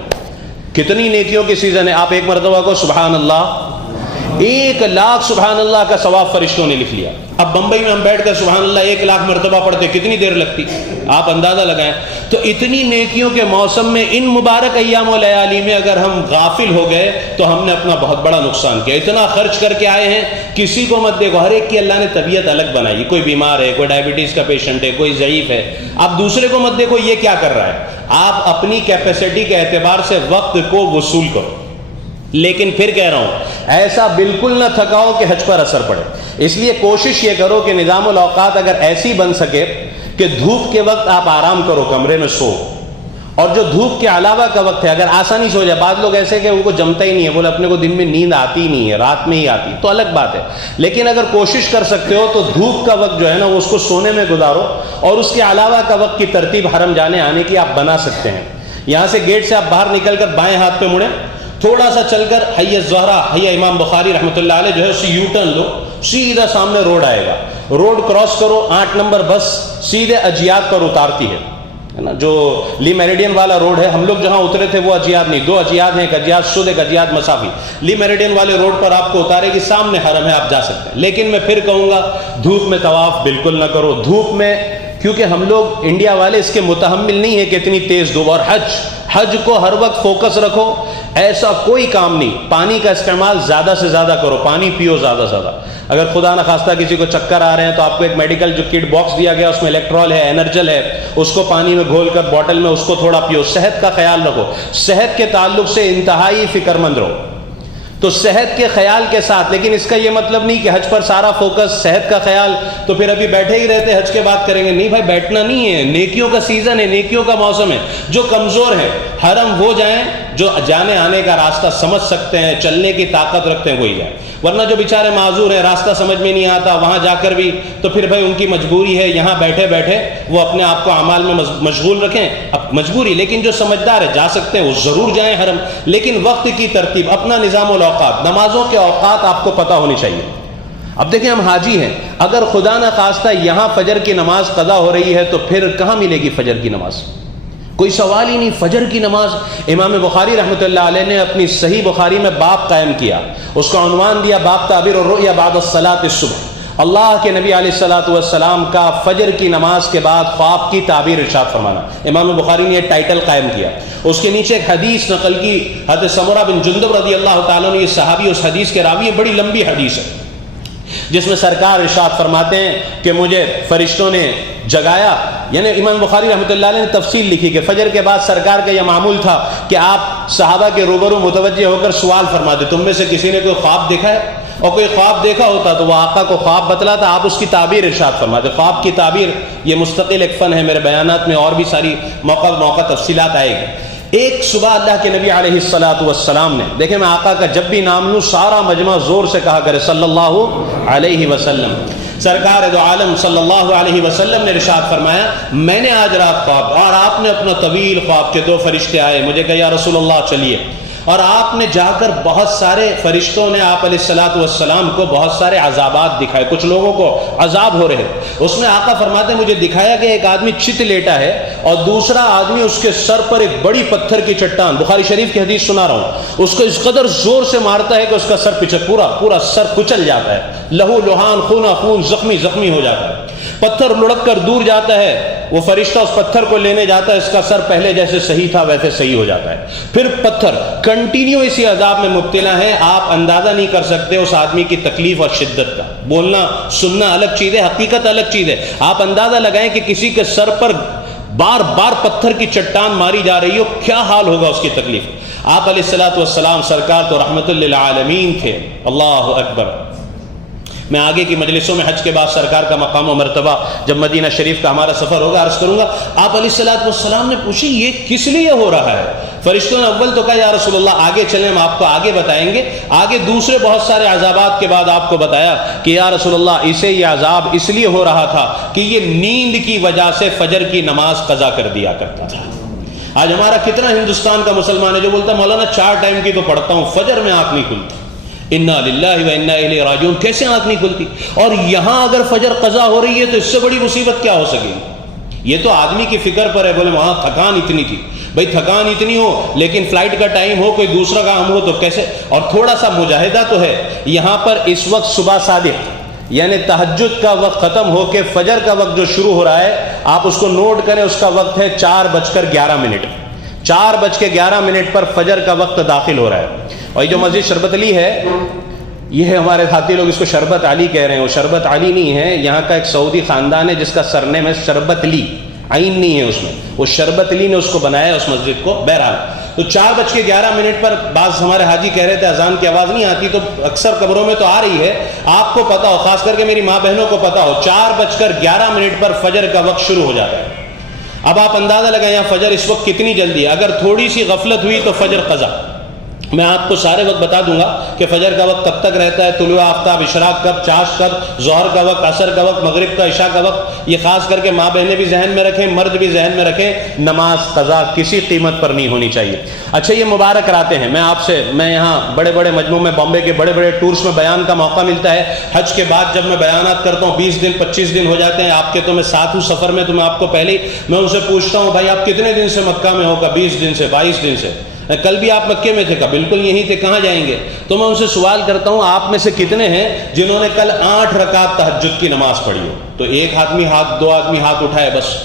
کتنی نیکیوں کی سیزن ہے. آپ ایک مرتبہ کو سبحان اللہ 1 لاکھ سبحان اللہ کا ثواب فرشتوں نے لکھ لیا. اب بمبئی میں ہم بیٹھ کر سبحان اللہ 1 لاکھ مرتبہ پڑھتے کتنی دیر لگتی؟ آپ اندازہ لگائیں. تو اتنی نیکیوں کے موسم میں، ان مبارک ایام و لیالی میں اگر ہم غافل ہو گئے تو ہم نے اپنا بہت بڑا نقصان کیا. اتنا خرچ کر کے آئے ہیں، کسی کو مت دیکھو. ہر ایک کی اللہ نے طبیعت الگ بنائی. کوئی بیمار ہے، کوئی ڈائبٹیز کا پیشنٹ ہے، کوئی ضعیف ہے. آپ دوسرے کو مت دیکھو یہ کیا کر رہا ہے. آپ اپنی کیپیسٹی کے اعتبار سے وقت کو وصول کرو. لیکن پھر کہہ رہا ہوں ایسا بالکل نہ تھکاؤ کہ حج پر اثر پڑے. اس لیے کوشش یہ کرو کہ نظام الاوقات اگر ایسی بن سکے کہ دھوپ کے وقت آپ آرام کرو، کمرے میں سو، اور جو دھوپ کے علاوہ کا وقت ہے اگر آسانی سے ہو جائے، بعض لوگ ایسے کہ ان کو جمتا ہی نہیں ہے، بولے اپنے کو دن میں نیند آتی ہی نہیں ہے، رات میں ہی آتی، تو الگ بات ہے، لیکن اگر کوشش کر سکتے ہو تو دھوپ کا وقت جو ہے نا وہ اس کو سونے میں گزارو، اور اس کے علاوہ کا وقت کی ترتیب حرم جانے آنے کی آپ بنا سکتے ہیں۔ یہاں سے گیٹ سے آپ باہر نکل کر بائیں ہاتھ پہ مڑیں، تھوڑا سا چل کر حی الزہرا، حی امام بخاری رحمۃ اللہ علیہ جو ہے اسے یو ٹرن لو، سیدھا سامنے روڈ آئے گا، روڈ کراس کرو، 8 نمبر بس سیدھے اجیاد پر اتارتی ہے نا، جو لی میریڈین والا روڈ ہے، ہم لوگ جہاں اترے تھے وہ اجیاد نہیں، 2 اجیاد ہیں، ایک اجیاد سود، ایک اجیاد مسافی، لی میریڈین والے روڈ پر آپ کو اتارے گی، سامنے حرم ہے، آپ جا سکتے ہیں۔ لیکن میں پھر کہوں گا دھوپ میں طواف بالکل نہ کرو، دھوپ میں، کیونکہ ہم لوگ انڈیا والے اس کے متحمل نہیں ہے کہ اتنی تیز دھوپ، اور حج کو ہر وقت فوکس رکھو، ایسا کوئی کام نہیں، پانی کا استعمال زیادہ سے زیادہ کرو، پانی پیو زیادہ سے زیادہ، اگر خدا نخواستہ کسی کو چکر آ رہے ہیں تو آپ کو ایک میڈیکل جو کٹ باکس دیا گیا اس میں الیکٹرول ہے، انرجل ہے، اس کو پانی میں گھول کر بوٹل میں اس کو تھوڑا پیو، صحت کا خیال رکھو، صحت کے تعلق سے انتہائی فکر مند رہو، تو صحت کے خیال کے ساتھ، لیکن اس کا یہ مطلب نہیں کہ حج پر سارا فوکس صحت کا خیال تو پھر ابھی بیٹھے ہی رہتے حج کے بعد کریں گے، نہیں بھائی بیٹھنا نہیں ہے، نیکیوں کا سیزن ہے، نیکیوں کا موسم ہے، جو کمزور ہیں حرم وہ جائیں، جو جانے آنے کا راستہ سمجھ سکتے ہیں، چلنے کی طاقت رکھتے ہیں وہی جائیں، ورنہ جو بیچارے معذور ہیں، راستہ سمجھ میں نہیں آتا، وہاں جا کر بھی تو پھر بھائی ان کی مجبوری ہے، یہاں بیٹھے بیٹھے وہ اپنے آپ کو اعمال میں مشغول رکھیں، اب مجبوری، لیکن جو سمجھدار ہے جا سکتے ہیں وہ ضرور جائیں حرم، لیکن وقت کی ترتیب، اپنا نظام الاوقات، نمازوں کے اوقات آپ کو پتہ ہونی چاہیے۔ اب دیکھیں ہم حاجی ہیں، اگر خدا نہ خواستہ یہاں فجر کی نماز قضا ہو رہی ہے تو پھر کہاں ملے گی فجر کی نماز؟ کوئی سوال ہی نہیں، فجر کی نماز امام بخاری رحمۃ اللہ علیہ نے اپنی صحیح بخاری میں باب قائم کیا، اس کا عنوان دیا باب تعبیر الرؤیا بعد الصلاۃ الصبح، اللہ کے نبی علیہ الصلوۃ والسلام کا فجر کی نماز کے بعد خواب کی تعبیر ارشاد فرمانا، امام بخاری نے یہ ٹائٹل قائم کیا، اس کے نیچے ایک حدیث نقل کی حضرت سمرہ بن جندب رضی اللہ تعالیٰ نے، یہ صحابی اس حدیث کے راوی ہیں، بڑی لمبی حدیث ہے جس میں سرکار ارشاد فرماتے ہیں کہ مجھے فرشتوں نے جگایا، یعنی امام بخاری رحمۃ اللہ علیہ نے تفصیل لکھی کہ فجر کے بعد سرکار کا یہ معمول تھا کہ آپ صحابہ کے روبرو متوجہ ہو کر سوال فرماتے، تم میں سے کسی نے کوئی خواب دیکھا ہے؟ اور کوئی خواب دیکھا ہوتا تو وہ آقا کو خواب بتلاتا، آپ اس کی تعبیر ارشاد فرماتے۔ خواب کی تعبیر یہ مستقل ایک فن ہے، میرے بیانات میں اور بھی ساری موقع تفصیلات آئے گی۔ ایک صبح اللہ کے نبی علیہ الصلوۃ والسلام نے، دیکھیں میں آقا کا جب بھی نام لوں سارا مجمع زور سے کہا کرے صلی اللہ علیہ وسلم، سرکار دو عالم صلی اللہ علیہ وسلم نے ارشاد فرمایا میں نے آج رات خواب، اور آپ نے اپنا طویل خواب کے 2 فرشتے آئے، مجھے کہا یا رسول اللہ چلیے، اور آپ نے جا کر بہت سارے فرشتوں نے آپ علیہ الصلوۃ والسلام کو بہت سارے عذابات دکھائے، کچھ لوگوں کو عذاب ہو رہے، اس میں آقا فرماتے مجھے دکھایا کہ ایک آدمی چت لیٹا ہے اور دوسرا آدمی اس کے سر پر ایک بڑی پتھر کی چٹان، بخاری شریف کی حدیث سنا رہا ہوں، اس کو اس قدر زور سے مارتا ہے کہ اس کا سر پیچھے پورا سر کچل جاتا ہے، لہو لہان، خون زخمی ہو جاتا ہے، پتھر لڑک کر دور جاتا ہے، وہ فرشتہ اس پتھر کو لینے جاتا ہے، اس کا سر پہلے جیسے صحیح تھا ویسے صحیح ہو جاتا ہے، پھر پتھر کنٹینیو اسی عذاب میں مبتلا ہے، آپ اندازہ نہیں کر سکتے اس آدمی کی تکلیف اور شدت کا، بولنا سننا الگ چیز ہے، حقیقت الگ چیز ہے، آپ اندازہ لگائیں کہ کسی کے سر پر بار بار پتھر کی چٹان ماری جا رہی ہو، کیا حال ہوگا اس کی تکلیف۔ آپ علیہ الصلوۃ والسلام سرکار تو رحمت للعالمین تھے، اللہ اکبر۔ میں آگے کی مجلسوں میں حج کے بعد سرکار کا مقام و مرتبہ جب مدینہ شریف کا ہمارا سفر ہوگا عرض کروں گا۔ آپ علیہ الصلوۃ والسلام نے پوچھی یہ کس لیے ہو رہا ہے؟ فرشتوں نے اول تو کہا یا رسول اللہ آگے چلیں، ہم آپ کو آگے بتائیں گے، آگے دوسرے بہت سارے عذابات کے بعد آپ کو بتایا کہ یا رسول اللہ اسے یہ عذاب اس لیے ہو رہا تھا کہ یہ نیند کی وجہ سے فجر کی نماز قضا کر دیا کرتا تھا۔ آج ہمارا کتنا ہندوستان کا مسلمان ہے جو بولتا ہے مولانا 4 ٹائم کی تو پڑھتا ہوں، فجر میں آنکھ نہیں کھلتی، انا للہ و انا الیہ راجعون، کیسے آنکھ نہیں کھلتی؟ اور یہاں اگر فجر قضا ہو رہی ہے تو اس سے بڑی مصیبت کیا ہو سکے گی؟ یہ تو آدمی کی فکر پر ہے، بولے وہاں تھکان اتنی تھی، بھائی تھکان اتنی ہو لیکن فلائٹ کا ٹائم ہو، کوئی دوسرا کام ہو تو کیسے؟ اور تھوڑا سا مجاہدہ تو ہے یہاں پر اس وقت صبح صادق یعنی تہجد کا وقت ختم ہو کے فجر کا وقت جو شروع ہو رہا ہے آپ اس کو نوٹ کریں، اس کا وقت ہے 4:11۔ 4:11 پر فجر کا وقت داخل ہو رہا ہے۔ اور یہ جو مسجد شربت علی ہے یہ ہے، ہمارے ساتھی لوگ اس کو شربت علی کہہ رہے ہیں، وہ شربت علی نہیں ہے، یہاں کا ایک سعودی خاندان ہے جس کا سرنیم ہے شربت علی، عین نہیں ہے اس میں، وہ شربت علی نے اس کو بنایا اس مسجد کو۔ بہرحال تو 4:11 پر بعض ہمارے حاجی کہہ رہے تھے اذان کی آواز نہیں آتی، تو اکثر قبروں میں تو آ رہی ہے، آپ کو پتا ہو، خاص کر کے میری ماں بہنوں کو پتا ہو، 4:11 پر فجر کا وقت شروع ہو جاتا ہے۔ اب آپ اندازہ لگائیں یہاں فجر اس وقت کتنی جلدی ہے. اگر تھوڑی سی غفلت ہوئی تو فجر قضا. میں آپ کو سارے وقت بتا دوں گا کہ فجر کا وقت کب تک رہتا ہے, طلوع آفتاب, اشراق کب, چاشت کب, ظہر کا وقت, عصر کا وقت, مغرب کا, عشاء کا وقت. یہ خاص کر کے ماں بہنیں بھی ذہن میں رکھیں, مرد بھی ذہن میں رکھیں, نماز قضا کسی قیمت پر نہیں ہونی چاہیے. اچھا یہ مبارک راتیں ہیں. میں یہاں بڑے بڑے مجموع میں, بامبے کے بڑے بڑے ٹورس میں بیان کا موقع ملتا ہے. حج کے بعد جب میں بیانات کرتا ہوں 20 دن 25 دن ہو جاتے ہیں آپ کے, تو میں ساتھ ہوں سفر میں, تو میں آپ کو پہلے میں ان سے پوچھتا ہوں بھائی آپ کتنے دن سے مکہ میں ہوگا؟ 20 دن سے, 22 دن سے. کل بھی آپ مکے میں تھے کا؟ بالکل یہیں تھے, کہاں جائیں گے؟ تو میں ان سے سوال کرتا ہوں آپ میں سے کتنے ہیں جنہوں نے کل 8 رکعت تہجد کی نماز پڑھی ہو؟ تو ایک آدمی ہاتھ, 2 آدمی ہاتھ اٹھائے بس.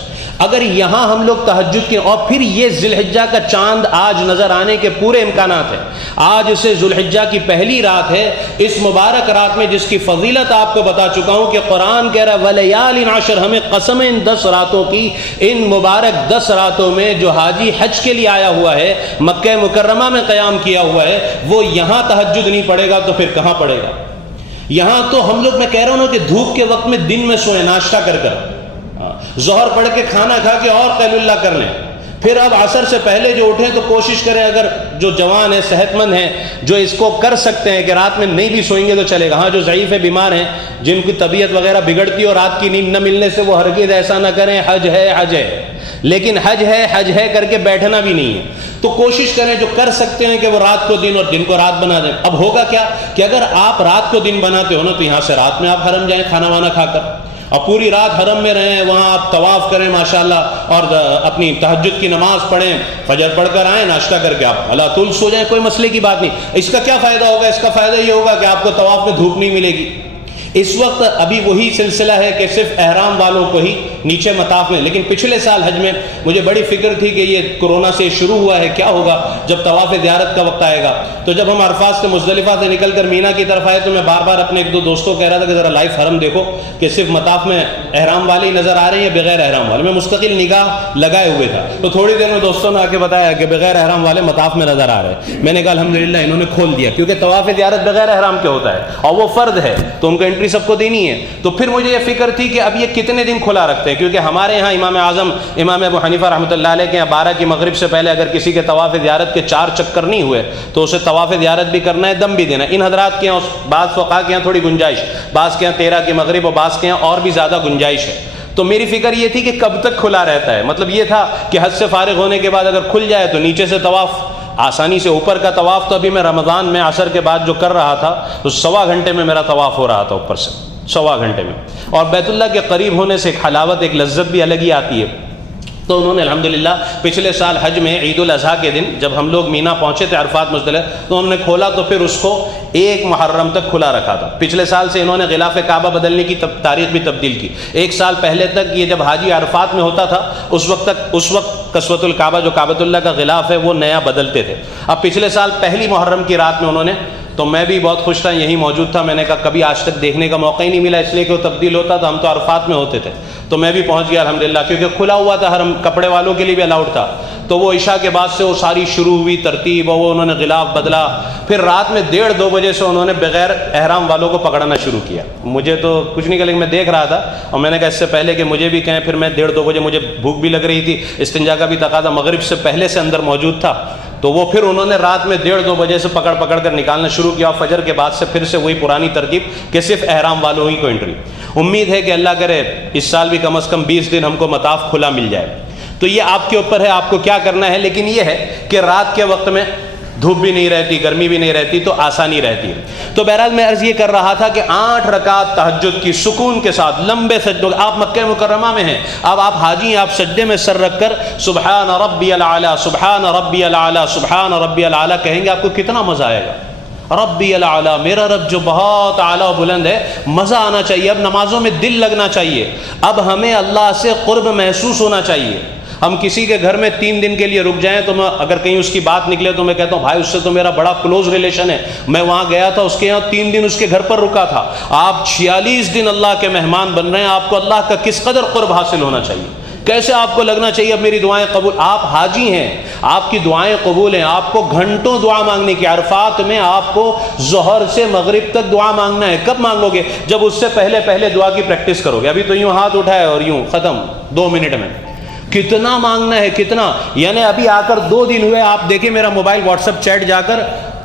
اگر یہاں ہم لوگ تہجد کی, اور پھر یہ ذی الحجہ کا چاند آج نظر آنے کے پورے امکانات ہیں. آج سے ذی الحجہ کی پہلی رات ہے. اس مبارک رات میں جس کی فضیلت آپ کو بتا چکا ہوں کہ قرآن کہہ رہا ہے وَلَيَالٍ عَشْرٍ, ہمیں قسم ان 10 راتوں کی. ان مبارک 10 راتوں میں جو حاجی حج کے لیے آیا ہوا ہے, مکہ مکرمہ میں قیام کیا ہوا ہے, وہ یہاں تہجد نہیں پڑھے گا تو پھر کہاں پڑھے گا؟ یہاں تو ہم لوگ, میں کہہ رہا ہوں کہ دھوپ کے وقت میں دن میں سوئیں ناشتہ کر کر, ظہر پڑھ کے کھانا کھا کے اور قیل اللہ کر لیں, پھر اب عصر سے پہلے جو اٹھیں تو کوشش کریں, اگر جو جوان ہیں, صحت مند ہیں, جو اس کو کر سکتے ہیں کہ رات میں نہیں بھی سوئیں گے تو چلے گا. ہاں جو ضعیف ہے, بیمار ہیں, جن کی طبیعت وغیرہ بگڑتی ہے اور رات کی نیند نہ ملنے سے, وہ ہرگز ایسا نہ کریں حج ہے, لیکن حج ہے کر کے بیٹھنا بھی نہیں ہے. تو کوشش کریں جو کر سکتے ہیں کہ وہ رات کو دن اور دن کو رات بنا دیں. اب ہوگا کیا کہ اگر آپ رات کو دن بناتے ہو نا, تو یہاں سے رات میں آپ حرم جائیں کھانا وانا کھا کر, اور پوری رات حرم میں رہیں, وہاں آپ طواف کریں ماشاءاللہ, اور اپنی تہجد کی نماز پڑھیں, فجر پڑھ کر آئیں, ناشتہ کر کے آپ اللہ طول سو جائیں, کوئی مسئلے کی بات نہیں. اس کا کیا فائدہ ہوگا؟ اس کا فائدہ یہ ہوگا کہ آپ کو طواف میں دھوپ نہیں ملے گی. اس وقت ابھی وہی سلسلہ ہے کہ صرف احرام والوں کو ہی نیچے مطاف میں, لیکن پچھلے سال حج میں مجھے بڑی فکر تھی کہ یہ کورونا سے شروع ہوا ہے, کیا ہوگا جب طواف زیارت کا وقت آئے گا. تو جب ہم عرفات سے مزدلفہ سے نکل کر مینا کی طرف آئے, تو میں بار بار اپنے 1-2 دوستوں کو کہہ رہا تھا کہ ذرا لائف حرم دیکھو کہ صرف مطاف میں احرام والے ہی نظر آ رہے ہیں یا بغیر احرام والے. میں مستقل نگاہ لگائے ہوئے تھا, تو تھوڑی دیر میں دوستوں نے آ کے بتایا کہ بغیر احرام والے مطاف میں نظر آ رہے ہیں. میں نے کہا الحمدللہ انہوں نے کھول دیا, کیونکہ طواف زیارت بغیر احرام کے ہوتا ہے اور وہ فرض ہے, تو ان کو انٹری سب کو دینی ہے. تو پھر مجھے یہ فکر تھی کہ اب یہ کتنے دن کھلا رکھتے ہیں, کیونکہ ہمارے یہاں امام اعظم امام ابو حنیفہ رحمۃ اللہ علیہ کے 12 کی مغرب سے پہلے اگر کسی کے طواف زیارت کے 4 چکر نہیں ہوئے تو اسے طواف زیارت بھی کرنا ہے, دم بھی دینا ہے. ان حضرات کے یہاں, بعض فقہا کے یہاں تھوڑی گنجائش, بعض کے یہاں 13 کی مغرب اور بعض کے یہاں اور بھی زیادہ گنجائش ہے. تو میری فکر یہ تھی کہ کب تک کھلا رہتا ہے. مطلب یہ تھا کہ حج سے فارغ ہونے کے بعد اگر کھل جائے تو نیچے سے طواف آسانی سے, اوپر کا طواف تو ابھی میں رمضان میں عصر کے بعد جو کر رہا تھا تو 1.25 گھنٹے میں میرا طواف ہو رہا تھا اوپر سے, 1.25 گھنٹے میں. اور بیت اللہ کے قریب ہونے سے ایک حلاوت, ایک لذت بھی الگ ہی آتی ہے. تو انہوں نے الحمدللہ پچھلے سال حج میں عید الاضحیٰ کے دن جب ہم لوگ مینا پہنچے تھے عرفات مزدلفہ, تو ہم نے کھولا تو پھر اس کو 1 محرم تک کھلا رکھا تھا. پچھلے سال سے انہوں نے غلاف کعبہ بدلنے کی تاریخ بھی تبدیل کی. 1 سال پہلے تک یہ جب حاجی عرفات میں ہوتا تھا اس وقت کسوۃ الکعبہ جو کعبۃ اللہ کا غلاف ہے وہ نیا بدلتے تھے. اب پچھلے سال پہلی محرم کی رات میں انہوں نے, تو میں بھی بہت خوش تھا, یہی موجود تھا. میں نے کہا کبھی آج تک دیکھنے کا موقع ہی نہیں ملا, اس لیے کہ وہ تبدیل ہوتا تھا, ہم تو عرفات میں ہوتے تھے. تو میں بھی پہنچ گیا الحمدللہ, کیونکہ کھلا ہوا تھا حرم, کپڑے والوں کے لیے بھی الاؤڈ تھا. تو وہ عشاء کے بعد سے وہ ساری شروع ہوئی ترتیب, اور وہ انہوں نے غلاف بدلا. پھر رات میں 1:30-2 بجے سے انہوں نے بغیر احرام والوں کو پکڑنا شروع کیا. مجھے تو کچھ نہیں, لیکن میں دیکھ رہا تھا, اور میں نے کہا اس سے پہلے کہ مجھے بھی کہیں, پھر میں 1:30-2 بجے, مجھے بھوک بھی لگ رہی تھی, استنجا کا بھی تقاضا مغرب سے پہلے سے اندر موجود تھا. تو وہ پھر انہوں نے رات میں 1:30-2 بجے سے پکڑ کر نکالنا شروع کیا, اور فجر کے بعد سے پھر سے وہی پرانی ترتیب کہ صرف احرام والوں ہی کو انٹری. امید ہے کہ اللہ کرے اس سال بھی کم از کم 20 دن ہم کو مطاف کھلا مل جائے. تو یہ آپ کے اوپر ہے, آپ کو کیا کرنا ہے. لیکن یہ ہے کہ رات کے وقت میں دھوپ بھی نہیں رہتی, گرمی بھی نہیں رہتی, تو آسانی رہتی ہے. تو بہرحال میں عرض یہ کر رہا تھا کہ 8 رکعت تہجد کی سکون کے ساتھ لمبے سجدوں, آپ مکہ مکرمہ میں ہیں, اب آپ حاجی ہیں, آپ سجدے میں سر رکھ کر سبحان ربی العلی سبحان ربی العلی سبحان ربی العلی کہیں گے, آپ کو کتنا مزہ آئے گا. ربی العلی, میرا رب جو بہت اعلیٰ و بلند ہے. مزہ آنا چاہیے, اب نمازوں میں دل لگنا چاہیے, اب ہمیں اللہ سے قرب محسوس ہونا چاہیے. ہم کسی کے گھر میں 3 دن کے لیے رک جائیں تو میں اگر کہیں اس کی بات نکلے تو میں کہتا ہوں بھائی اس سے تو میرا بڑا کلوز ریلیشن ہے, میں وہاں گیا تھا, اس کے یہاں 3 دن اس کے گھر پر رکا تھا. آپ 46 دن اللہ کے مہمان بن رہے ہیں, آپ کو اللہ کا کس قدر قرب حاصل ہونا چاہیے, کیسے آپ کو لگنا چاہیے اب میری دعائیں قبول. آپ حاجی ہیں, آپ کی دعائیں قبول ہیں, آپ کو گھنٹوں دعا مانگنے کی. عرفات میں آپ کو ظہر سے مغرب تک دعا مانگنا ہے. کب مانگو گے؟ جب اس سے پہلے دعا کی پریکٹس کرو گے. ابھی تو یوں ہاتھ اٹھائے اور یوں ختم 2 منٹ میں. کتنا مانگنا ہے کتنا. یعنی ابھی آ کر 2 دن ہوئے, آپ دیکھیں میرا موبائل واٹس ایپ چیٹ جا کر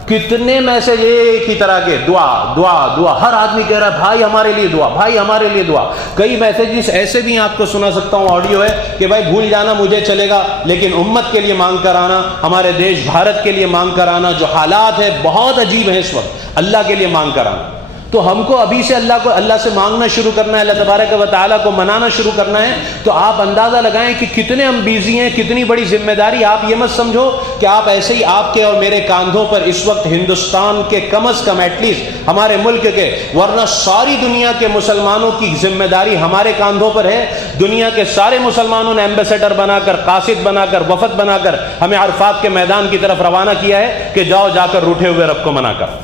کتنے میسج ایک ہی طرح کے, دعا دعا دعا. ہر آدمی کہہ رہا ہے بھائی ہمارے لیے دعا, بھائی ہمارے لیے دعا. کئی میسیجز ایسے بھی آپ کو سنا سکتا ہوں, آڈیو ہے کہ بھائی بھول جانا مجھے چلے گا, لیکن امت کے لیے مانگ کر آنا, ہمارے دیش بھارت کے لیے مانگ کر آنا. جو حالات ہے بہت عجیب ہیں اس وقت, اللہ کے لیے مانگ کر آنا. تو ہم کو ابھی سے اللہ سے مانگنا شروع کرنا ہے, اللہ تبارک و تعالیٰ کو منانا شروع کرنا ہے. تو آپ اندازہ لگائیں کہ کتنے ہم بیزی ہیں, کتنی بڑی ذمہ داری. آپ یہ مت سمجھو کہ آپ ایسے ہی, آپ کے اور میرے کاندھوں پر اس وقت ہندوستان کے کم از کم ایٹ لیسٹ ہمارے ملک کے, ورنہ ساری دنیا کے مسلمانوں کی ذمہ داری ہمارے کاندھوں پر ہے. دنیا کے سارے مسلمانوں نے ایمبیسیڈر بنا کر, قاصد بنا کر, وفد بنا کر ہمیں عرفات کے میدان کی طرف روانہ کیا ہے کہ جاؤ جا کر روٹھے ہوئے رب کو منا کر.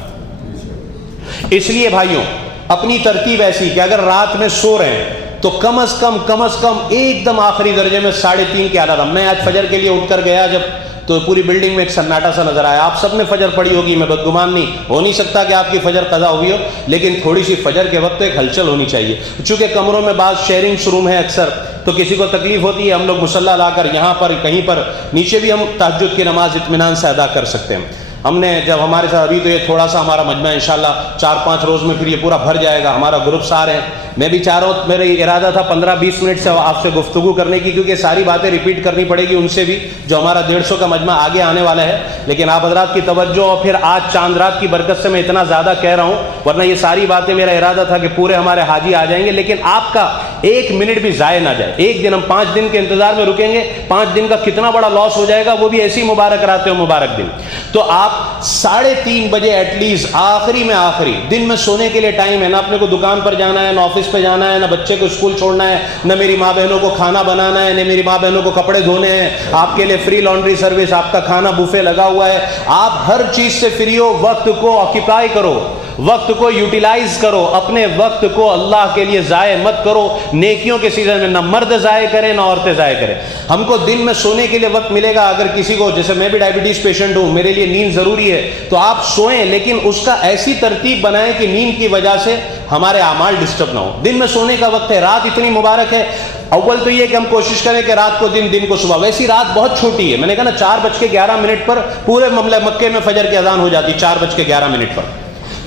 اس لیے بھائیوں اپنی ترتیب ایسی کہ اگر رات میں سو رہے ہیں تو کم از کم ایک دم آخری درجے میں 3:30 کے الارم. میں آج فجر کے لیے اٹھ کر گیا جب, تو پوری بلڈنگ میں ایک سناٹا سا نظر آیا. آپ سب نے فجر پڑھی ہوگی, میں بدگمان نہیں, ہو نہیں سکتا کہ آپ کی فجر قضا ہوئی ہو, لیکن تھوڑی سی فجر کے وقت ایک ہلچل ہونی چاہیے. چونکہ کمروں میں بعض شیئرنگ روم ہے اکثر, تو کسی کو تکلیف ہوتی ہے, ہم لوگ مصلی لا کر یہاں پر کہیں پر نیچے بھی ہم تہجد کی نماز اطمینان سے ادا کر سکتے ہیں. ہم نے جب ہمارے ساتھ, ابھی تو یہ تھوڑا سا ہمارا مجمع انشاءاللہ 4-5 روز میں پھر یہ پورا بھر جائے گا, ہمارا گروپ سارے ہیں. میں بھی چاہ رہا ہوں, میرا ارادہ تھا 15-20 منٹ سے آپ سے گفتگو کرنے کی, کیونکہ ساری باتیں ریپیٹ کرنی پڑے گی ان سے بھی, جو ہمارا 150 کا مجمع آگے آنے والا ہے. لیکن آپ حضرات کی توجہ اور پھر آج چاند رات کی برکت سے میں اتنا زیادہ کہہ رہا ہوں, ورنہ یہ ساری باتیں میرا ارادہ تھا کہ پورے ہمارے حاجی آ جائیں گے, لیکن آپ کا 1 منٹ بھی ضائع نہ جائے. ایک دن ہم 5 دن کے انتظار میں رکیں گے, 5 دن کا کتنا بڑا لاس ہو جائے گا, وہ بھی ایسی مبارک راتیں اور مبارک دن. تو آپ 3:30 بجے ایٹ لیسٹ آخری دن میں سونے کے لیے ٹائم ہے. نہ اپنے کو دکان پر جانا ہے, نہ آفس پہ جانا ہے, نہ بچے کو اسکول چھوڑنا ہے, نہ میری ماں بہنوں کو کھانا بنانا ہے, نہ میری ماں بہنوں کو کپڑے دھونے ہیں. آپ کے لیے فری لانڈری سروس, آپ کا کھانا بوفے لگا ہوا ہے. آپ ہر چیز سے فری ہو. وقت کو آکیپائی کرو, وقت کو یوٹیلائز کرو, اپنے وقت کو اللہ کے لیے ضائع مت کرو. نیکیوں کے سیزن میں نہ مرد ضائع کرے نہ عورتیں ضائع کریں. ہم کو دن میں سونے کے لیے وقت ملے گا. اگر کسی کو, جیسے میں بھی ڈائبٹیز پیشنٹ ہوں, میرے لیے نیند ضروری ہے, تو آپ سوئیں, لیکن اس کا ایسی ترتیب بنائیں کہ نیند کی وجہ سے ہمارے اعمال ڈسٹرب نہ ہو. دن میں سونے کا وقت ہے, رات اتنی مبارک ہے. اول تو یہ کہ ہم کوشش کریں کہ رات کو دن کو صبح. ویسی رات بہت چھوٹی ہے, میں نے کہا نا 4:11 پر پورے مکے میں فجر کی اذان ہو جاتی, 4:11 پر.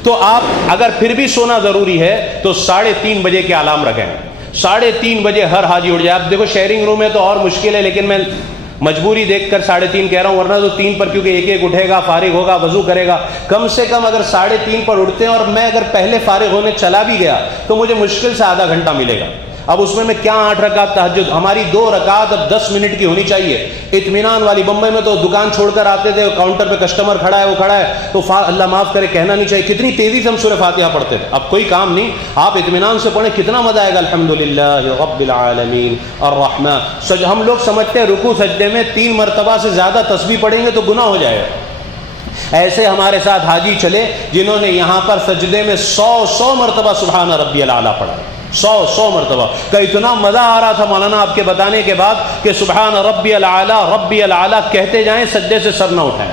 تو آپ اگر پھر بھی سونا ضروری ہے تو 3:30 بجے کے الارم رکھیں. 3:30 بجے ہر حاجی اٹھ جائے. اب دیکھو شیئرنگ روم ہے تو اور مشکل ہے, لیکن میں مجبوری دیکھ کر 3:30 کہہ رہا ہوں, ورنہ تو 3 پر, کیونکہ ایک اٹھے گا, فارغ ہوگا, وضو کرے گا. کم سے کم اگر 3:30 پر اٹھتے ہیں, اور میں اگر پہلے فارغ ہونے چلا بھی گیا تو مجھے مشکل سے آدھا گھنٹہ ملے گا. اب اس میں کیا 8 رکعت تہجد, ہماری 2 رکعت اب 10 منٹ کی ہونی چاہیے, اطمینان والی. بمبئی میں تو دکان چھوڑ کر آتے تھے, کاؤنٹر پہ کسٹمر کھڑا ہے, وہ کھڑا ہے, تو اللہ معاف کرے کہنا نہیں چاہیے, کتنی تیزی سے ہم سورہ فاتحہ پڑھتے تھے. اب کوئی کام نہیں, آپ اطمینان سے پڑھیں, کتنا مزہ آئے گا. الحمدللہ رب العالمین الرحمن. ہم لوگ سمجھتے ہیں رکوع سجدے میں 3 مرتبہ سے زیادہ تسبیح پڑھیں گے تو گناہ ہو جائے. ایسے ہمارے ساتھ حاجی چلے جنہوں نے یہاں پر سجدے میں 100 مرتبہ سبحان ربی الاعلیٰ پڑھا, 100 مرتبہ. کہ اتنا مزہ آ رہا تھا مولانا آپ کے بتانے کے بعد کہ سبحان ربی الاعلیٰ کہتے جائیں, سجدے سے سر نہ اٹھائیں.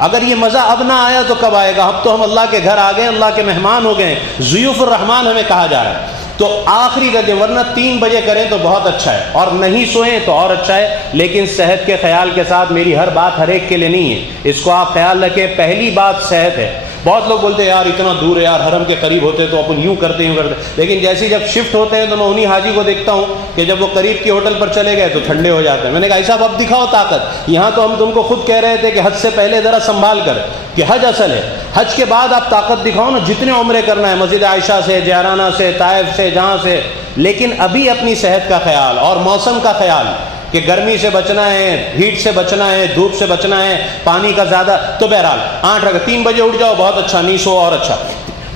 اگر یہ مزہ اب نہ آیا تو کب آئے گا؟ اب تو ہم اللہ کے گھر آ گئے, اللہ کے مہمان ہو گئے, ضیوف الرحمان ہمیں کہا جا رہا ہے. تو آخری درجے, ورنہ 3 بجے کریں تو بہت اچھا ہے, اور نہیں سوئیں تو اور اچھا ہے. لیکن صحت کے خیال کے ساتھ, میری ہر بات ہر ایک کے لیے نہیں ہے, اس کو آپ خیال رکھیں. پہلی بات صحت ہے. بہت لوگ بولتے ہیں یار اتنا دور ہے, یار حرم کے قریب ہوتے تو اپن یوں کرتے. لیکن جیسے جب شفٹ ہوتے ہیں تو میں انہی حاجی کو دیکھتا ہوں کہ جب وہ قریب کی ہوٹل پر چلے گئے تو ٹھنڈے ہو جاتے ہیں. میں نے کہا صاحب اب دکھاؤ طاقت. یہاں تو ہم تم کو خود کہہ رہے تھے کہ حج سے پہلے ذرا سنبھال کر, کہ حج اصل ہے. حج کے بعد آپ طاقت دکھاؤ نا, جتنے عمرے کرنا ہے, مسجد عائشہ سے, جیرانہ سے, طائف سے, جہاں سے. لیکن ابھی اپنی صحت کا خیال اور موسم کا خیال, کہ گرمی سے بچنا ہے, ہیٹ سے بچنا ہے, دھوپ سے بچنا ہے, پانی کا زیادہ. تو بہرحال 8 رکعت 3 بجے اٹھ جاؤ, بہت اچھا, نہیں سو اور اچھا.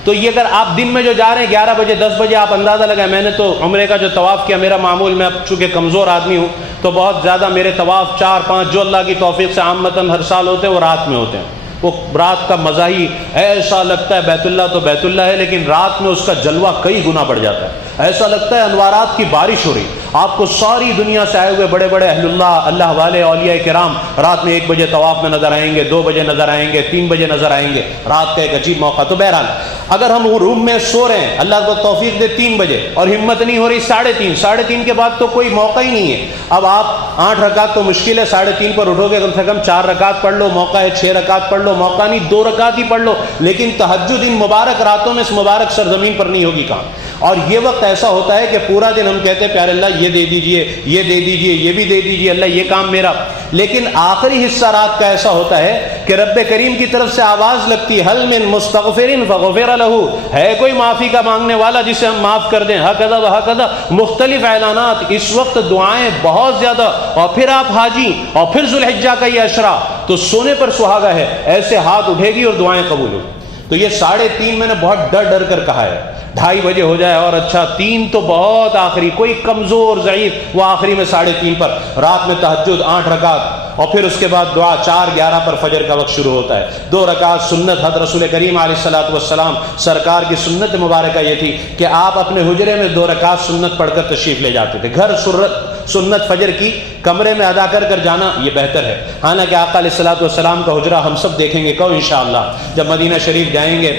تو یہ اگر آپ دن میں جو جا رہے ہیں 11 بجے 10 بجے, آپ اندازہ لگائیں. میں نے تو عمرے کا جو طواف کیا, میرا معمول, میں اب چونکہ کمزور آدمی ہوں تو بہت زیادہ میرے طواف 4-5 جو اللہ کی توفیق سے عامتاً ہر سال ہوتے ہیں وہ رات میں ہوتے ہیں. وہ رات کا مزہ ہی ایسا لگتا ہے, بیت اللہ تو بیت اللہ ہے, لیکن رات میں اس کا جلوہ کئی گنا بڑھ جاتا ہے. ایسا لگتا ہے انوارات کی بارش ہو رہی. آپ کو ساری دنیا سے آئے ہوئے بڑے بڑے اہل اللہ, اللہ والے, اولیاء کرام رات میں 1 بجے طواف میں نظر آئیں گے, 2 بجے نظر آئیں گے, 3 بجے نظر آئیں گے. رات کا ایک عجیب موقع. تو بہرحال اگر ہم روم میں سو رہے ہیں، اللہ کو توفیق دے 3 بجے، اور ہمت نہیں ہو رہی 3:30، 3:30 کے بعد تو کوئی موقع ہی نہیں ہے. اب آپ 8 رکعت تو مشکل ہے، 3:30 پر اٹھو گے، کم سے کم 4 رکعت پڑھ لو، موقع ہے 6 رکعت پڑھ لو، موقع نہیں 2 رکعت ہی پڑھ لو. لیکن تہجد ان مبارک راتوں میں اس مبارک سرزمین پر نہیں ہوگی کہاں. اور یہ وقت ایسا ہوتا ہے کہ پورا دن ہم کہتے ہیں پیارے اللہ یہ دے دیجئے، یہ دے دیجئے، یہ بھی دے دیجئے، اللہ یہ کام میرا. لیکن آخری حصہ رات کا ایسا ہوتا ہے کہ رب کریم کی طرف سے آواز لگتی ہے، حل من مستغفر فغفر لہ، ہے کوئی معافی کا مانگنے والا جسے ہم معاف کر دیں. ہکذا و ہکذا مختلف اعلانات. اس وقت دعائیں بہت زیادہ. اور پھر آپ حاجی، اور پھر ذوالحجہ کا یہ عشرہ تو سونے پر سہاگا ہے، ایسے ہاتھ اٹھے گی اور دعائیں قبول ہوگی. تو یہ 3:30 میں نے بہت ڈر ڈر کر کہا ہے. 2:30 بجے ہو جائے اور اچھا، 3 تو بہت آخری، کوئی کمزور ضعیف وہ آخری میں 3:30 پر رات میں تہجد 8 رکعت، اور پھر اس کے بعد دعا 4:11 پر فجر کا وقت شروع ہوتا ہے. 2 رکعت سنت. حضرت رسول کریم علیہ الصلوۃ والسلام سرکار کی سنت مبارکہ یہ تھی کہ آپ اپنے حجرے میں 2 رکعت سنت پڑھ کر تشریف لے جاتے تھے. گھر سنت فجر کی کمرے میں ادا کر جانا یہ بہتر ہے. حالانکہ آقا علیہ الصلوۃ والسلام کا حجرہ ہم سب دیکھیں گے کب انشاءاللہ جب مدینہ شریف جائیں گے.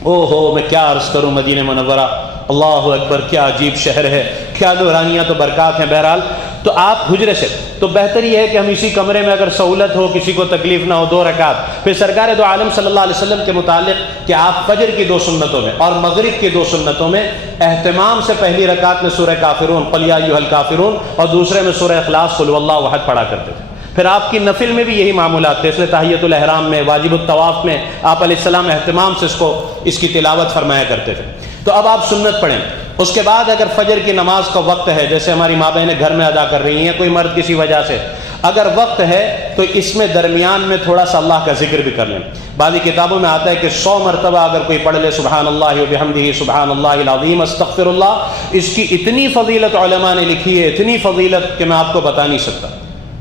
او ہو میں کیا عرض کروں، مدینہ منورہ، اللہ اکبر، کیا عجیب شہر ہے، کیا نورانیاں تو برکات ہیں. بہرحال تو آپ حجرے سے تو بہتر یہ ہے کہ ہم اسی کمرے میں اگر سہولت ہو، کسی کو تکلیف نہ ہو، 2 رکعت. پھر سرکار دو عالم صلی اللہ علیہ وسلم کے متعلق کہ آپ فجر کی 2 سنتوں میں اور مغرب کی 2 سنتوں میں اہتمام سے پہلی رکعت میں سورہ کافرون قل یا ایھا الکافرون اور دوسرے میں سورہ اخلاص قل واللہ احد پڑھا کرتے تھے. پھر آپ کی نفل میں بھی یہی معمولات تھے. اس لیے تحیۃ الاحرام میں، واجب الطواف میں آپ علیہ السلام اہتمام سے اس کی تلاوت فرمایا کرتے تھے. تو اب آپ سنت پڑھیں. اس کے بعد اگر فجر کی نماز کا وقت ہے، جیسے ہماری ماں بہنیں گھر میں ادا کر رہی ہیں، کوئی مرد کسی وجہ سے اگر وقت ہے تو اس میں درمیان میں تھوڑا سا اللہ کا ذکر بھی کر لیں. بعضی کتابوں میں آتا ہے کہ 100 مرتبہ اگر کوئی پڑھ لے سبحان اللہ وبحمدہ سبحان اللہ العظیم استغفر اللہ، اس کی اتنی فضیلت علماء نے لکھی ہے، اتنی فضیلت کہ میں آپ کو بتا نہیں سکتا.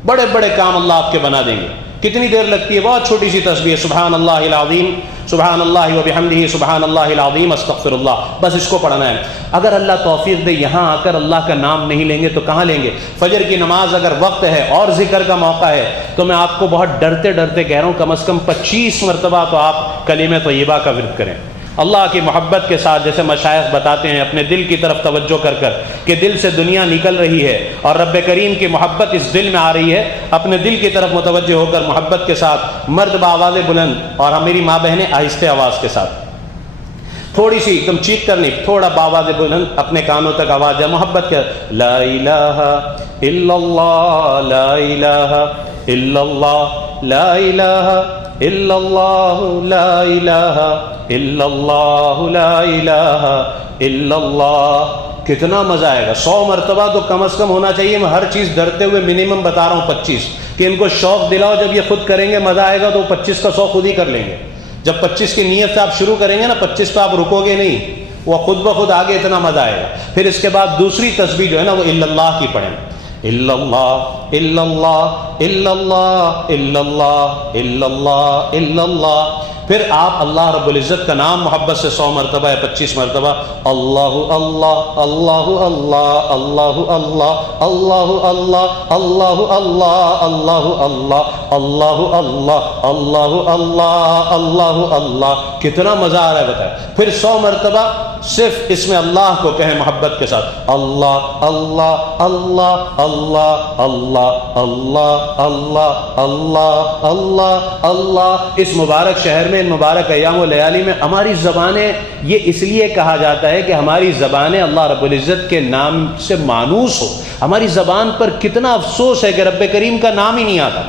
بڑے بڑے کام اللہ آپ کے بنا دیں گے. کتنی دیر لگتی ہے؟ بہت چھوٹی سی تسبیح سبحان اللہ العظیم سبحان اللہ وبحمدہ سبحان اللہ العظیم استغفر اللہ، بس اس کو پڑھنا ہے. اگر اللہ توفیق دے یہاں آ کر اللہ کا نام نہیں لیں گے تو کہاں لیں گے؟ فجر کی نماز اگر وقت ہے اور ذکر کا موقع ہے تو میں آپ کو بہت ڈرتے ڈرتے کہہ رہا ہوں کم از کم 25 مرتبہ تو آپ کلمہ طیبہ کا ورد کریں. اللہ کی محبت کے ساتھ، جیسے مشائخ بتاتے ہیں، اپنے دل کی طرف توجہ کر کر کہ دل سے دنیا نکل رہی ہے اور رب کریم کی محبت اس دل میں آ رہی ہے، اپنے دل کی طرف متوجہ ہو کر محبت کے ساتھ مرد بآواز بلند اور میری ماں بہنیں آہستہ آواز کے ساتھ، تھوڑی سی ایک دم چیخ کر نہیں، تھوڑا بآواز بلند اپنے کانوں تک آواز ہے، محبت کے لا الہ الا اللہ لا الہ الا اللہ لا الہ الا اللہ لا الہ الا اللہ لا الہ الا اللہ. کتنا مزہ آئے گا. 100 مرتبہ تو کم از کم ہونا چاہیے. میں ہر چیز ڈرتے ہوئے منیمم بتا رہا ہوں 25 کہ ان کو شوق دلاؤ. جب یہ خود کریں گے مزہ آئے گا تو 25 کا 100 خود ہی کر لیں گے. جب 25 کی نیت سے آپ شروع کریں گے نا، 25 پہ آپ رکو گے نہیں، وہ خود بخود آگے اتنا مزہ آئے گا. پھر اس کے بعد دوسری تسبیح جو ہے نا وہ الا اللہ کی پڑھیں. الا اللہ الا اللہ الا اللہ الا اللہ الا اللہ الا اللہ. پھر آپ اللہ رب العزت کا نام محبت سے 100 مرتبہ یا 25 مرتبہ اللہ اللہ اللہ اللہ اللہ اللہ اللہ اللہ اللہ اللہ اللہ اللہ اللہ اللہ اللہ اللہ اللہ اللہ. کتنا مزہ آ رہا ہے بتائیں. پھر 100 مرتبہ صرف اس میں اللہ کو کہیں محبت کے ساتھ، اللہ اللہ اللہ اللہ اللہ اللہ اللہ اللہ اللہ اللہ. اس مبارک شہر میں، ان مبارک ایام و لیالی میں ہماری زبانیں، یہ اس لیے کہا جاتا ہے کہ ہماری زبانیں اللہ رب العزت کے نام سے مانوس ہو. ہماری زبان پر کتنا افسوس ہے کہ رب کریم کا نام ہی نہیں آتا.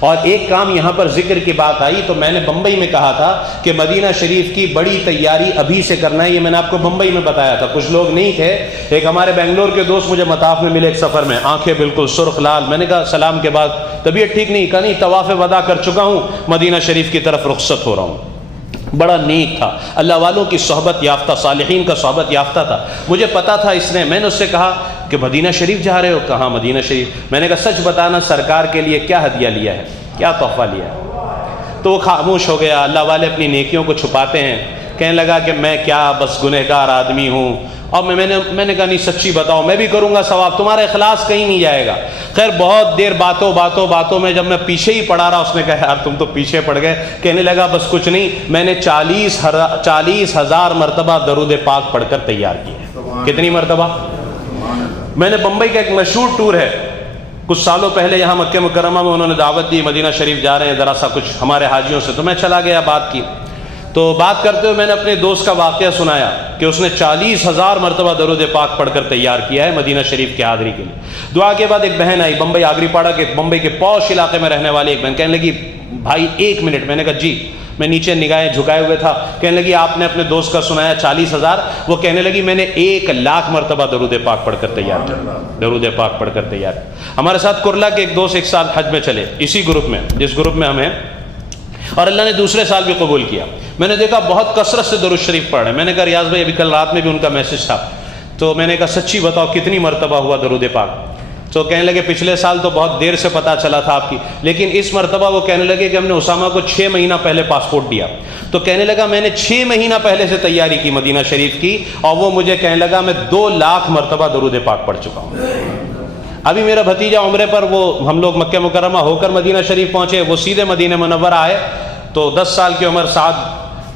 اور ایک کام یہاں پر ذکر کی بات آئی تو میں نے بمبئی میں کہا تھا کہ مدینہ شریف کی بڑی تیاری ابھی سے کرنا ہے. یہ میں نے آپ کو بمبئی میں بتایا تھا، کچھ لوگ نہیں تھے. ایک ہمارے بنگلور کے دوست مجھے مطاف میں ملے ایک سفر میں، آنکھیں بالکل سرخ لال. میں نے کہا سلام کے بعد طبیعت ٹھیک نہیں؟ کہا نہیں، طواف وداع کر چکا ہوں، مدینہ شریف کی طرف رخصت ہو رہا ہوں. بڑا نیک تھا، اللہ والوں کی صحبت یافتہ، صالحین کا صحبت یافتہ تھا. مجھے پتا تھا اس نے. میں نے اس سے کہا کہ مدینہ شریف جا رہے ہو؟ کہاں مدینہ شریف. میں نے کہا سچ بتانا سرکار کے لیے کیا ہدیہ لیا ہے، کیا تحفہ لیا ہے؟ تو وہ خاموش ہو گیا. اللہ والے اپنی نیکیوں کو چھپاتے ہیں. کہنے لگا کہ میں کیا بس گنہگار آدمی ہوں، اور میں نے کہا نہیں سچی بتاؤ، میں بھی کروں گا ثواب، تمہارا اخلاص کہیں نہیں جائے گا۔ خیر بہت دیر باتوں میں جب میں پیچھے ہی پڑا رہا، اس نے کہا یار تم تو پیچھے پڑ گئے۔ کہنے لگا بس کچھ نہیں، میں نے 40,000 مرتبہ درود پاک پڑھ کر تیار کیے۔ کتنی مرتبہ؟ میں نے بمبئی کا ایک مشہور ٹور ہے، کچھ سالوں پہلے یہاں مکہ مکرمہ میں انہوں نے دعوت دی، مدینہ شریف جا رہے ہیں ذرا سا کچھ ہمارے حاجیوں سے، تو میں چلا گیا، بات کی۔ تو بات کرتے ہوئے میں نے اپنے دوست کا واقعہ سنایا کہ اس نے 40,000 مرتبہ درود پاک پڑھ کر تیار کیا ہے مدینہ شریف کی حاضری کے لیے۔ دعا کے بعد ایک بہن آئی، بمبئی آگری پاڑا کے بمبئی کے پوش علاقے میں رہنے والی ایک بہن، کہنے لگی بھائی 1 منٹ۔ میں نے کہا جی۔ میں نیچے نگاہیں جھکائے ہوئے تھا۔ کہنے لگی آپ نے اپنے دوست کا سنایا 40,000، وہ کہنے لگی میں نے 1,00,000 مرتبہ درود پاک پڑھ کر تیار کیا، درود پاک پڑھ کر تیار۔ ہمارے ساتھ کرلا کے ایک دوست 1 سال حج میں چلے، اسی گروپ میں جس گروپ میں ہم ہیں، اور اللہ نے دوسرے سال بھی قبول کیا۔ میں نے دیکھا بہت کثرت سے درود شریف پڑھ رہے ہیں۔ میں نے کہا ریاض بھائی ابھی کل رات میں بھی ان کا میسج تھا، تو میں نے کہا سچی بتاؤ کتنی مرتبہ ہوا درود پاک؟ تو کہنے لگے پچھلے سال تو بہت دیر سے پتہ چلا تھا آپ کی، لیکن اس مرتبہ وہ کہنے لگے کہ ہم نے اسامہ کو 6 مہینہ پہلے پاسپورٹ دیا، تو کہنے لگا میں نے 6 مہینہ پہلے سے تیاری کی مدینہ شریف کی، اور وہ مجھے کہنے لگا میں 2,00,000 مرتبہ درود پاک پڑھ چکا ہوں۔ ابھی میرا بھتیجا عمرے پر، وہ ہم لوگ مکہ مکرمہ ہو کر مدینہ شریف پہنچے، وہ سیدھے مدینہ منورہ آئے، تو 10 سال کی عمر سعد،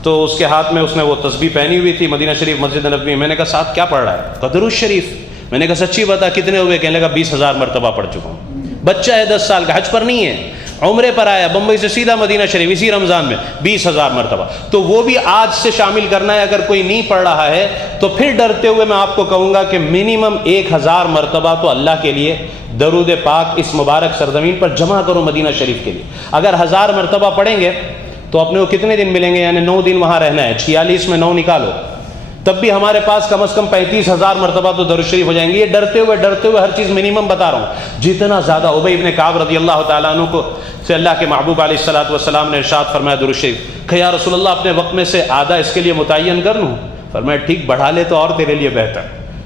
تو اس کے ہاتھ میں اس نے وہ تسبیح پہنی ہوئی تھی مدینہ شریف مسجد نبوی۔ میں نے کہا سعد کیا پڑھ رہا ہے؟ کہا درود شریف۔ میں نے کہا سچی بتا کتنے ہوئے؟ کہنے لگا 20,000 مرتبہ پڑھ چکا ہوں۔ بچہ ہے 10 سال کا، حج پر نہیں ہے، عمرے پر آیا بمبئی سے سیدھا مدینہ شریف اسی رمضان میں، 20,000 مرتبہ۔ تو وہ بھی آج سے شامل کرنا ہے، اگر کوئی نہیں پڑھ رہا ہے تو پھر ڈرتے ہوئے میں آپ کو کہوں گا کہ منیمم 1,000 مرتبہ تو اللہ کے لیے درود پاک اس مبارک سرزمین پر جمع کرو مدینہ شریف کے لیے۔ اگر 1000 مرتبہ پڑھیں گے تو اپنے کو کتنے دن ملیں گے؟ یعنی 9 دن وہاں رہنا ہے، 46 میں 9 نکالو، تب بھی ہمارے پاس کم از کم 35,000 مرتبہ تو درود شریف ہو جائیں گے۔ یہ ڈرتے ہوئے ہر چیز منیمم بتا رہا ہوں، جتنا زیادہ۔ ابی ابن کعب رضی اللہ تعالیٰ عنہ کو سے اللہ کے محبوب علیہ الصلوۃ والسلام نے ارشاد فرمایا درود شریف، کہ یا رسول اللہ اپنے وقت میں سے آدھا اس کے لیے متعین کر لوں؟ فرمایا ٹھیک بڑھا لے تو اور تیرے لیے بہتر،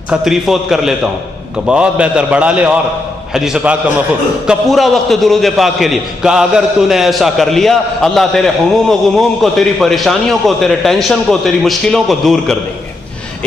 کتریفوت کر لیتا ہوں، کہ بہت بہتر، بڑھا لے اور۔ حدیث پاک کا مفہوم کا پورا وقت درود پاک کے لیے، کہا اگر تو نے ایسا کر لیا اللہ تیرے ہموم و غموم کو، تیری پریشانیوں کو، تیرے ٹینشن کو، تیری مشکلوں کو دور کر دیں گے۔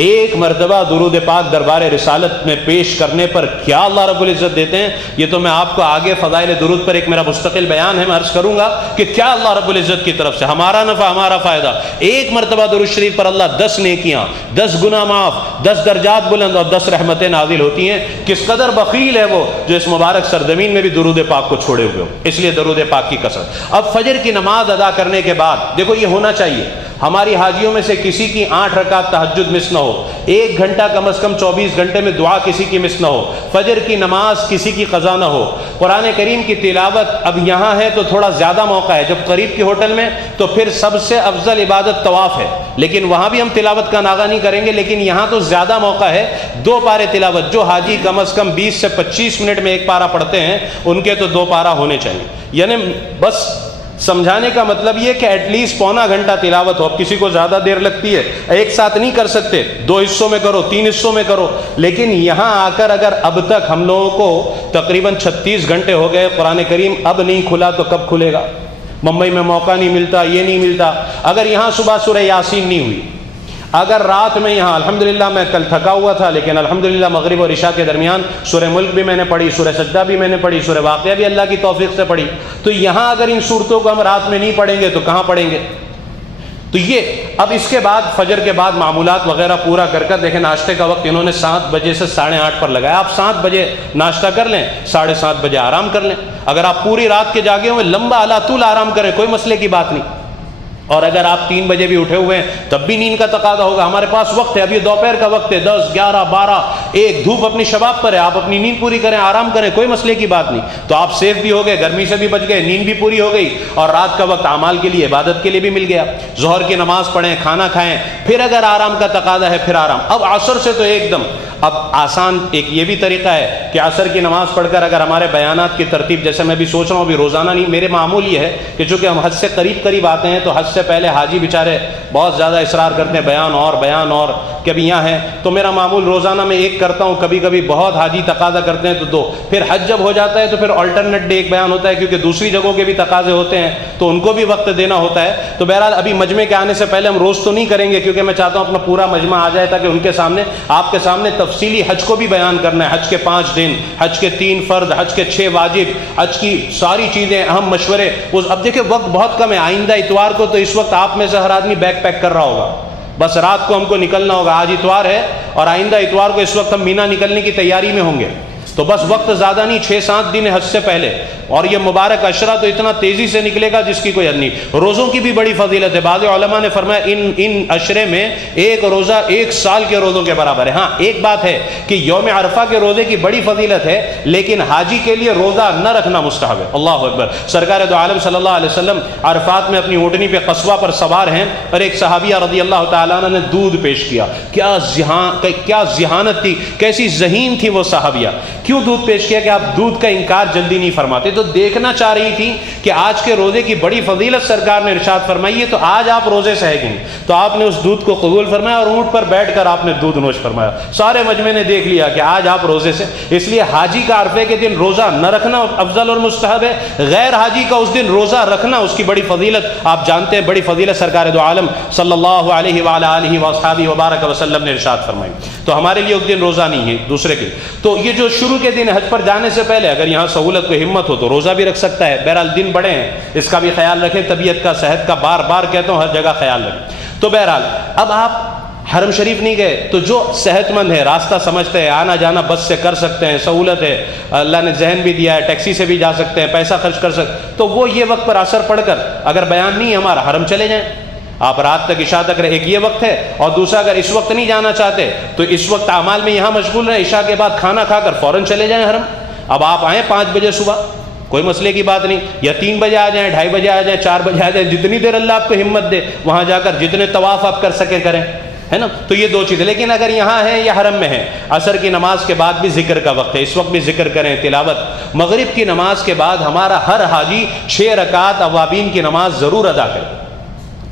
ایک مرتبہ درود پاک دربار رسالت میں پیش کرنے پر کیا اللہ رب العزت دیتے ہیں، یہ تو میں آپ کو آگے فضائل درود پر ایک میرا مستقل بیان ہے، میں عرض کروں گا کہ کیا اللہ رب العزت کی طرف سے ہمارا نفع، ہمارا فائدہ۔ ایک مرتبہ درود شریف پر اللہ 10 نیکیاں، 10 گناہ معاف، 10 درجات بلند اور 10 رحمتیں نازل ہوتی ہیں۔ کس قدر بخیل ہے وہ جو اس مبارک سرزمین میں بھی درود پاک کو چھوڑے ہوئے ہو، اس لیے درود پاک کی کثرت۔ اب فجر کی نماز ادا کرنے کے بعد دیکھو یہ ہونا چاہیے، ہماری حاجیوں میں سے کسی کی 8 رکعت تہجد مس نہ ہو، 1 گھنٹہ کم از کم 24 گھنٹے میں دعا کسی کی مس نہ ہو، فجر کی نماز کسی کی قضا نہ ہو، قرآن کریم کی تلاوت اب یہاں ہے تو تھوڑا زیادہ موقع ہے، جب قریب کے ہوٹل میں تو پھر سب سے افضل عبادت طواف ہے، لیکن وہاں بھی ہم تلاوت کا ناغہ نہیں کریں گے، لیکن یہاں تو زیادہ موقع ہے 2 پارے تلاوت۔ جو حاجی کم از کم 20 سے 25 منٹ میں 1 پارہ پڑھتے ہیں ان کے تو 2 پارہ ہونے چاہیے، یعنی بس سمجھانے کا مطلب یہ کہ ایٹ لیسٹ پونا گھنٹہ تلاوت ہو۔ اب کسی کو زیادہ دیر لگتی ہے، ایک ساتھ نہیں کر سکتے، 2 حصوں میں کرو، 3 حصوں میں کرو، لیکن یہاں آ کر اگر اب تک ہم لوگوں کو تقریباً 36 گھنٹے ہو گئے قرآن کریم اب نہیں کھلا تو کب کھلے گا؟ ممبئی میں موقع نہیں ملتا، یہ نہیں ملتا۔ اگر یہاں صبح سورہ یاسین نہیں ہوئی، اگر رات میں یہاں الحمدللہ میں کل تھکا ہوا تھا لیکن الحمدللہ مغرب اور عشاء کے درمیان سورہ ملک بھی میں نے پڑھی، سورہ سجدہ بھی میں نے پڑھی، سورہ واقعہ بھی اللہ کی توفیق سے پڑھی، تو یہاں اگر ان صورتوں کو ہم رات میں نہیں پڑھیں گے تو کہاں پڑھیں گے؟ تو یہ اب اس کے بعد فجر کے بعد معمولات وغیرہ پورا کر کر دیکھیں، ناشتے کا وقت انہوں نے 7 بجے سے 8:30 پر لگایا۔ آپ 7 بجے ناشتہ کر لیں، 7:30 بجے آرام کر لیں۔ اگر آپ پوری رات کے جاگے ہوئے لمبا الاطول آرام کریں، کوئی مسئلے کی بات نہیں۔ اور اگر آپ 3 بجے بھی اٹھے ہوئے ہیں تب بھی نیند کا تقاضا ہوگا، ہمارے پاس وقت ہے، ابھی دوپہر کا وقت ہے، 10 11 12 1 دھوپ اپنی شباب پر ہے، آپ اپنی نیند پوری کریں، آرام کریں، کوئی مسئلے کی بات نہیں۔ تو آپ سیف بھی ہو گئے، گرمی سے بھی بچ گئے، نیند بھی پوری ہو گئی، اور رات کا وقت اعمال کے لیے، عبادت کے لیے بھی مل گیا۔ ظہر کی نماز پڑھیں، کھانا کھائیں، پھر اگر آرام کا تقاضا ہے پھر آرام۔ اب عصر سے تو ایک دم اب آسان ایک یہ بھی طریقہ ہے کہ عصر کی نماز پڑھ کر اگر ہمارے بیانات کی ترتیب، جیسے میں بھی سوچ رہا ہوں ابھی روزانہ نہیں، میرے معمول یہ ہے کہ چونکہ ہم حج سے قریب آتے ہیں تو حج سے پہلے حاجی بیچارے بہت زیادہ اصرار کرتے ہیں بیان اور کہ ابھی یہاں ہیں، تو میرا معمول روزانہ میں ایک کرتا ہوں، کبھی کبھی بہت حاجی تقاضا کرتے ہیں تو دو، پھر حج جب ہو جاتا ہے تو پھر آلٹرنیٹ ڈے ایک بیان ہوتا ہے، کیونکہ دوسری جگہوں کے بھی تقاضے ہوتے ہیں تو ان کو بھی وقت دینا ہوتا ہے۔ تو بہرحال ابھی مجمع کے آنے سے پہلے ہم روز تو نہیں کریں گے، کیونکہ میں چاہتا ہوں اپنا پورا مجمع آ جائے تاکہ ان کے سامنے آپ کے سامنے تفصیلی حج کو بھی بیان کرنا ہے، حج کے 5 دن، حج کے 3 فرض، حج کے 6 واجب، حج کی ساری چیزیں، اہم مشورے۔ اب دیکھیں وقت بہت کم ہے، آئندہ اتوار کو تو اس وقت آپ میں سے ہر آدمی بیگ پیک کر رہا ہوگا، بس رات کو ہم کو نکلنا ہوگا۔ آج اتوار ہے اور آئندہ اتوار کو اس وقت ہم مینا نکلنے کی تیاری میں ہوں گے، تو بس وقت زیادہ نہیں، 6-7 دن حج سے پہلے، اور یہ مبارک عشرہ تو اتنا تیزی سے نکلے گا جس کی کوئی حد نہیں۔ روزوں کی بھی بڑی فضیلت ہے، بعض علماء نے فرمایا ان عشرے میں ایک روزہ 1 سال کے روزوں کے برابر ہے۔ ہاں ایک بات ہے کہ یوم عرفہ کے روزے کی بڑی فضیلت ہے، لیکن حاجی کے لیے روزہ نہ رکھنا مستحب ہے۔ اللہ اکبر۔ سرکار دو عالم صلی اللہ علیہ وسلم عرفات میں اپنی اونٹنی پہ قصوہ پر سوار ہیں اور ایک صحابیہ رضی اللہ تعالیٰ عنہ نے دودھ پیش کیا۔ کیا ذہانت تھی، کیسی ذہین تھی وہ صحابیہ۔ کیوں دودھ پیش کیا؟ کہ آپ دودھ کا انکار جلدی نہیں فرماتے، تو دیکھنا چاہ رہی تھی کہ آج کے روزے کی بڑی فضیلت سرکار نے ارشاد فرمائی ہے، تو آج آپ روزے سے ہے کہ نہیں؟ تو آپ نے اس دودھ کو قبول فرمایا اور اونٹ پر بیٹھ کر آپ نے دودھ نوش فرمایا۔ سارے مجمع نے دیکھ لیا کہ آج آپ روزے سے، اس لیے حاجی کا عرفے کے دن روزہ نہ رکھنا افضل اور مستحب ہے، غیر حاجی کا اس دن روزہ رکھنا اس کی بڑی فضیلت آپ جانتے ہیں، بڑی فضیلت سرکار دو عالم صلی اللہ علیہ وآلہ آلہ وصحبہ وبارک وسلم نے ارشاد فرمائی۔ تو ہمارے لیے اس دن روزہ نہیں ہے، دوسرے کے۔ تو یہ جو شروع کے دن حج پر جانے سے پہلے اگر یہاں سہولت کو ہمت ہو تو روزہ بھی رکھ سکتا ہے۔ بہرحال دن بڑے ہیں، اس کا بھی خیال رکھیں، طبیعت کا، صحت کا، بار بار کہتا ہوں ہر جگہ خیال رکھیں۔ تو بہرحال اب آپ حرم شریف نہیں گئے تو جو صحت مند ہے، راستہ سمجھتے ہیں، آنا جانا بس سے کر سکتے ہیں، سہولت ہے، اللہ نے ذہن بھی دیا ہے، ٹیکسی سے بھی جا سکتے ہیں، پیسہ خرچ کر سکتے، تو وہ یہ وقت پر اثر پڑ کر اگر بیان نہیں ہے ہمارا، حرم چلے جائیں، آپ رات تک عشاء تک رہے، ایک یہ وقت ہے، اور دوسرا اگر اس وقت نہیں جانا چاہتے تو اس وقت اعمال میں یہاں مشغول رہیں، عشاء کے بعد کھانا کھا کر فوراً چلے جائیں حرم۔ اب آپ آئیں 5 بجے صبح، کوئی مسئلے کی بات نہیں، یا 3 بجے آ جائیں، 2:30 بجے آ جائیں، 4 بجے آ جائیں، جتنی دیر اللہ آپ کو ہمت دے وہاں جا کر جتنے طواف آپ کر سکے کریں، ہے نا۔ تو یہ 2 چیزیں۔ لیکن اگر یہاں ہیں یا حرم میں ہیں، عصر کی نماز کے بعد بھی ذکر کا وقت ہے، اس وقت بھی ذکر کریں، تلاوت۔ مغرب کی نماز کے بعد ہمارا ہر حاجی 6 رکعت اوابین کی نماز ضرور ادا کرے۔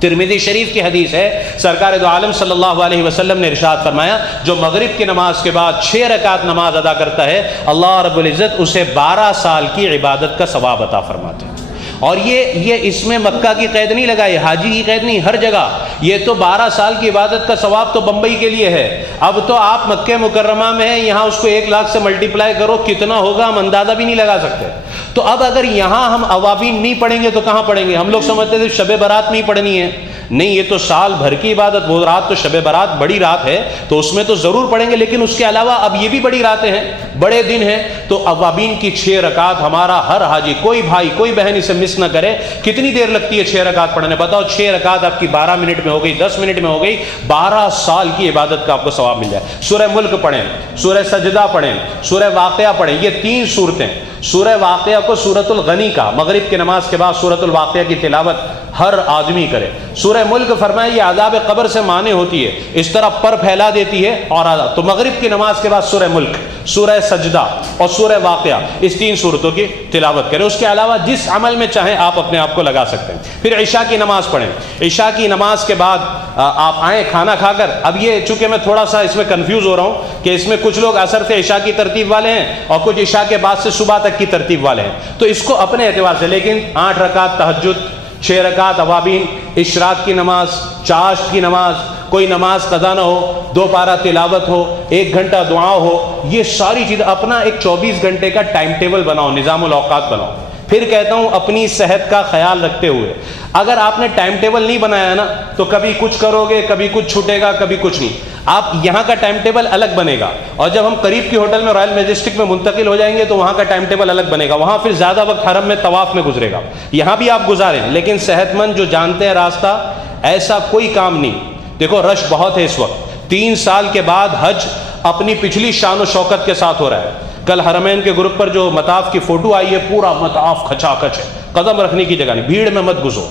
ترمذی شریف کی حدیث ہے، سرکار دو عالم صلی اللہ علیہ وسلم نے ارشاد فرمایا، جو مغرب کی نماز کے بعد 6 رکعت نماز ادا کرتا ہے، اللہ رب العزت اسے 12 سال کی عبادت کا ثواب عطا فرماتے ہیں۔ اور یہ اس میں مکہ کی قید نہیں لگائی، حاجی کی قید نہیں، ہر جگہ یہ تو 12 سال کی عبادت کا ثواب تو بمبئی کے لیے ہے۔ اب تو آپ مکہ مکرمہ میں ہیں، یہاں اس کو 1 لاکھ سے ملٹیپلائی کرو، کتنا ہوگا ہم اندازہ بھی نہیں لگا سکتے۔ تو اب اگر یہاں ہم اوابین نہیں پڑھیں گے تو کہاں پڑھیں گے؟ ہم لوگ سمجھتے تھے شب برات میں ہی پڑھنی ہے، نہیں، یہ تو سال بھر کی عبادت، وہ رات تو شب برات بڑی رات ہے تو اس میں تو ضرور پڑھیں گے، لیکن اس کے علاوہ اب یہ بھی بڑی راتیں ہیں، بڑے دن ہیں، تو اوابین کی 6 رکعت ہمارا ہر حاجی، کوئی بھائی کوئی بہن اسے مس نہ کرے۔ کتنی دیر لگتی ہے 6 رکعت پڑھنے؟ بتاؤ، 6 رکعت آپ کی 12 منٹ میں ہو گئی، 10 منٹ میں ہو گئی، 12 سال کی عبادت کا آپ کو ثواب مل جائے۔ سورہ ملک پڑھیں، سورہ سجدہ پڑھیں، سورہ واقعہ پڑھیں، یہ 3 سورتیں، سورہ واقعہ کو سورۃ الغنی کا، مغرب کی نماز کے بعد سورۃ الواقعہ کی تلاوت ہر آدمی کرے۔ سورہ ملک فرمایا یہ عذاب قبر سے مانع ہوتی ہے، اس طرح پر پھیلا دیتی ہے اور عذاب، تو مغرب کی نماز کے بعد سورہ ملک، سورہ سجدہ اور سورہ واقعہ، اس 3 سورتوں کی تلاوت کریں۔ اس کے علاوہ جس عمل میں چاہیں آپ اپنے آپ کو لگا سکتے ہیں۔ پھر عشاء کی نماز پڑھیں، عشاء کی نماز کے بعد آپ آئیں کھانا کھا کر۔ اب یہ چونکہ میں تھوڑا سا اس میں کنفیوز ہو رہا ہوں کہ اس میں کچھ لوگ عصر سے عشاء کی ترتیب والے ہیں اور کچھ عشاء کے بعد سے صبح تک کی ترتیب والے ہیں، تو اس کو اپنے اعتبار سے، لیکن 8 رکعت تہجد، 6 رکعت اوابین، اشراق کی نماز، چاشت کی نماز، کوئی نماز قضا نہ ہو، 2 پارہ تلاوت ہو، 1 گھنٹہ دعا ہو، یہ ساری چیز اپنا ایک 24 گھنٹے کا ٹائم ٹیبل بناؤ، نظام الاوقات بناؤ۔ پھر کہتا ہوں اپنی صحت کا خیال رکھتے ہوئے، اگر آپ نے ٹائم ٹیبل نہیں بنایا نا تو کبھی کچھ کرو گے، کبھی کچھ چھوٹے گا، کبھی کچھ نہیں۔ آپ یہاں کا ٹائم ٹیبل الگ بنے گا، اور جب ہم قریب کی ہوٹل میں رائل میجسٹک میں منتقل ہو جائیں گے تو وہاں کا ٹائم ٹیبل الگ بنے گا، وہاں پھر زیادہ وقت حرم میں طواف میں گزرے گا، یہاں بھی آپ گزاریں، لیکن صحت مند جو جانتے ہیں راستہ، ایسا کوئی کام نہیں۔ دیکھو رش بہت ہے اس وقت، 3 سال کے بعد حج اپنی پچھلی شان و شوکت کے ساتھ ہو رہا ہے۔ کل حرمین کے گروپ پر جو مطاف کی فوٹو آئی ہے، پورا مطاف کھچا کھچ ہے، قدم رکھنے کی جگہ نہیں، بھیڑ میں مت گھسو۔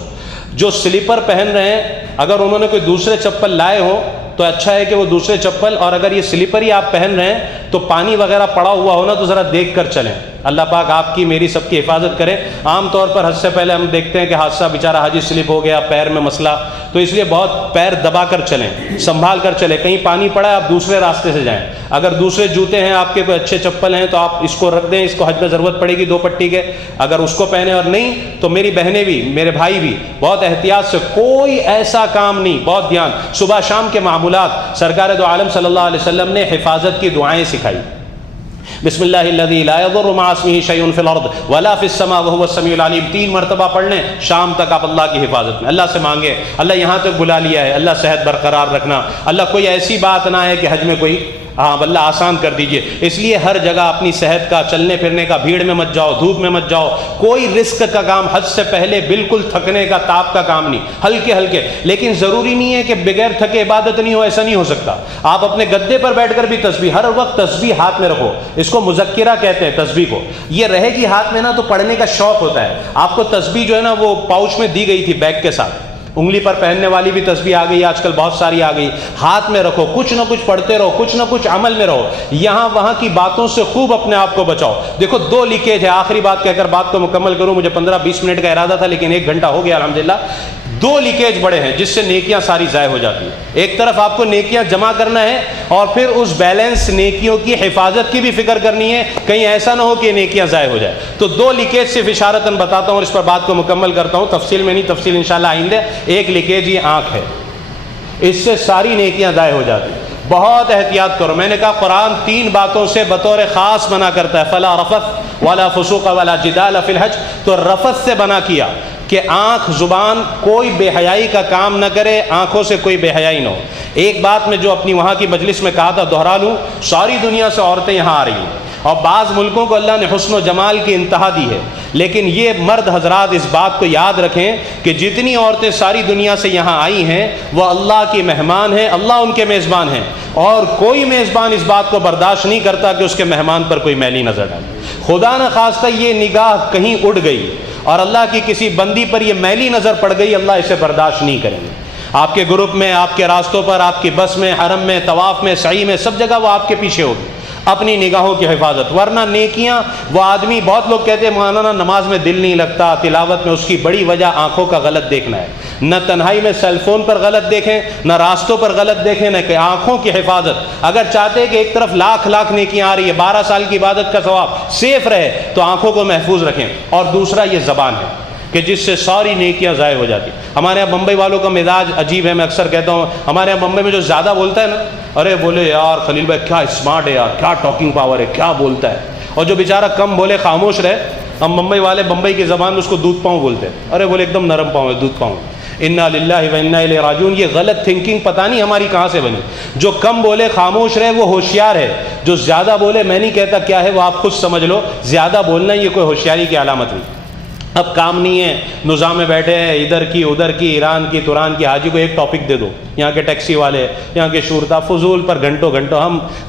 جو سلیپر پہن رہے ہیں، اگر انہوں نے کوئی دوسرے چپل لائے ہوں تو اچھا ہے کہ وہ دوسرے چپل، اور اگر یہ سلیپر ہی آپ پہن رہے ہیں تو پانی وغیرہ پڑا ہوا ہو نا تو ذرا دیکھ کر چلیں، اللہ پاک آپ کی میری سب کی حفاظت کرے۔ عام طور پر حج سے پہلے ہم دیکھتے ہیں کہ حادثہ بیچارہ حاجی سلپ ہو گیا، پیر میں مسئلہ، تو اس لیے بہت پیر دبا کر چلیں، سنبھال کر چلیں۔ کہیں پانی پڑا ہے آپ دوسرے راستے سے جائیں، اگر دوسرے جوتے ہیں آپ کے، کوئی اچھے چپل ہیں تو آپ اس کو رکھ دیں، اس کو حج میں ضرورت پڑے گی 2 پٹی کے، اگر اس کو پہنے، اور نہیں تو میری بہنیں بھی میرے بھائی بھی بہت احتیاط سے، کوئی ایسا کام نہیں، بہت دھیان۔ صبح شام کے معمولات سرکار دو عالم صلی اللہ علیہ وسلم نے حفاظت کی دعائیں سکھائی۔ بسم اللہ الذی لا یضر مع اسمہ شیء فی الارض ولا فی السماء وهو السمیع العلیم، 3 مرتبہ پڑھ لیں، شام تک آپ اللہ کی حفاظت میں، اللہ سے مانگے، اللہ یہاں تک بلا لیا ہے، اللہ صحت برقرار رکھنا، اللہ کوئی ایسی بات نہ ہے کہ حج میں کوئی اللہ آسان کر دیجئے۔ اس لیے ہر جگہ اپنی صحت کا، چلنے پھرنے کا، بھیڑ میں مت جاؤ، دھوپ میں مت جاؤ، کوئی رسک کا کام حج سے پہلے بالکل تھکنے کا، تاپ کا کام نہیں، ہلکے ہلکے، لیکن ضروری نہیں ہے کہ بغیر تھکے عبادت نہیں ہو، ایسا نہیں ہو سکتا۔ آپ اپنے گدے پر بیٹھ کر بھی تسبیح، ہر وقت تسبیح ہاتھ میں رکھو، اس کو مذکرہ کہتے ہیں تسبیح کو، یہ رہے گی ہاتھ میں نا تو پڑھنے کا شوق ہوتا ہے۔ آپ کو تسبیح جو ہے نا وہ پاؤچ میں دی گئی تھی بیگ کے ساتھ، انگلی پر پہننے والی بھی تسبیح آ گئی، آج کل بہت ساری آ گئی، ہاتھ میں رکھو، کچھ نہ کچھ پڑھتے رہو، کچھ نہ کچھ عمل میں رہو، یہاں وہاں کی باتوں سے خوب اپنے آپ کو بچاؤ۔ دیکھو 2 لیکیج ہے، آخری بات کہہ کر بات کو مکمل کروں، مجھے 15-20 منٹ کا ارادہ تھا لیکن 1 گھنٹہ ہو گیا الحمدللہ۔ 2 لیکیج بڑے ہیں جس سے نیکیاں ساری ضائع ہو جاتی ہیں۔ ایک طرف آپ کو نیکیاں جمع کرنا ہے اور پھر اس بیلنس نیکیوں کی حفاظت کی بھی فکر کرنی ہے، کہیں ایسا نہ ہو کہ نیکیاں ضائع ہو جائے۔ تو 2 لیکیج صرف اشارتاً بتاتا ہوں اور اس پر بات کو مکمل کرتا ہوں، تفصیل میں نہیں، تفصیل انشاءاللہ آئندہ۔ ایک لیکیج یہ آنکھ ہے، اس سے ساری نیکیاں ضائع ہو جاتی ہیں، بہت احتیاط کرو۔ میں نے کہا قرآن 3 باتوں سے بطور خاص منع کرتا ہے، فلا رفث ولا فسوق ولا جدال فی الحج، تو رفث سے منع کیا کہ آنکھ زبان کوئی بے حیائی کا کام نہ کرے، آنکھوں سے کوئی بے حیائی نہ ہو۔ ایک بات میں جو اپنی وہاں کی مجلس میں کہا تھا دہرا لوں، ساری دنیا سے عورتیں یہاں آ رہی ہیں اور بعض ملکوں کو اللہ نے حسن و جمال کی انتہا دی ہے، لیکن یہ مرد حضرات اس بات کو یاد رکھیں کہ جتنی عورتیں ساری دنیا سے یہاں آئی ہیں وہ اللہ کی مہمان ہیں، اللہ ان کے میزبان ہیں، اور کوئی میزبان اس بات کو برداشت نہیں کرتا کہ اس کے مہمان پر کوئی میلی نظر ڈالے۔ خدا نہ خواستہ یہ نگاہ کہیں اڑ گئی اور اللہ کی کسی بندی پر یہ میلی نظر پڑ گئی، اللہ اسے برداشت نہیں کریں گے۔ آپ کے گروپ میں، آپ کے راستوں پر، آپ کی بس میں، حرم میں، طواف میں، سعی میں، سب جگہ وہ آپ کے پیچھے ہوگی۔ اپنی نگاہوں کی حفاظت، ورنہ نیکیاں، وہ آدمی، بہت لوگ کہتے ہیں مولانا نماز میں دل نہیں لگتا، تلاوت میں، اس کی بڑی وجہ آنکھوں کا غلط دیکھنا ہے۔ نہ تنہائی میں سیل فون پر غلط دیکھیں، نہ راستوں پر غلط دیکھیں، نہ کہ آنکھوں کی حفاظت۔ اگر چاہتے ہیں کہ ایک طرف لاکھ نیکیاں آ رہی ہے، 12 سال کی عبادت کا ثواب سیف رہے، تو آنکھوں کو محفوظ رکھیں۔ اور دوسرا یہ زبان ہے کہ جس سے ساری نیکیاں ضائع ہو جاتی۔ ہمارے یہاں بمبئی والوں کا مزاج عجیب ہے، میں اکثر کہتا ہوں، ہمارے یہاں بمبئی میں جو زیادہ بولتا ہے نا، ارے بولے یار خلیل بھائی کیا اسمارٹ ہے یار، کیا ٹاکنگ پاور ہے، کیا بولتا ہے، اور جو بیچارہ کم بولے خاموش رہے، ہم بمبئی والے بمبئی کی زبان میں اس کو دودھ پاؤں بولتے ہیں، ارے بولے ایک دم نرم پاؤں ہے، دودھ پاؤں۔ انا للہ و انا الیہ راجعون، یہ غلط تھنکنگ پتہ نہیں ہماری کہاں سے بنی۔ جو کم بولے خاموش رہے وہ ہوشیار ہے، جو زیادہ بولے، میں نہیں کہتا کیا ہے وہ آپ خود سمجھ لو، زیادہ بولنا یہ کوئی ہوشیاری کی علامت نہیں۔ اب کام نہیں ہے، نظام میں بیٹھے ہیں، ادھر کی ادھر کی، ایران کی توران کی، حاجی کو ایک ٹاپک دے دو، یہاں کے ٹیکسی والے، یہاں کے شورتا، فضول پر گھنٹوں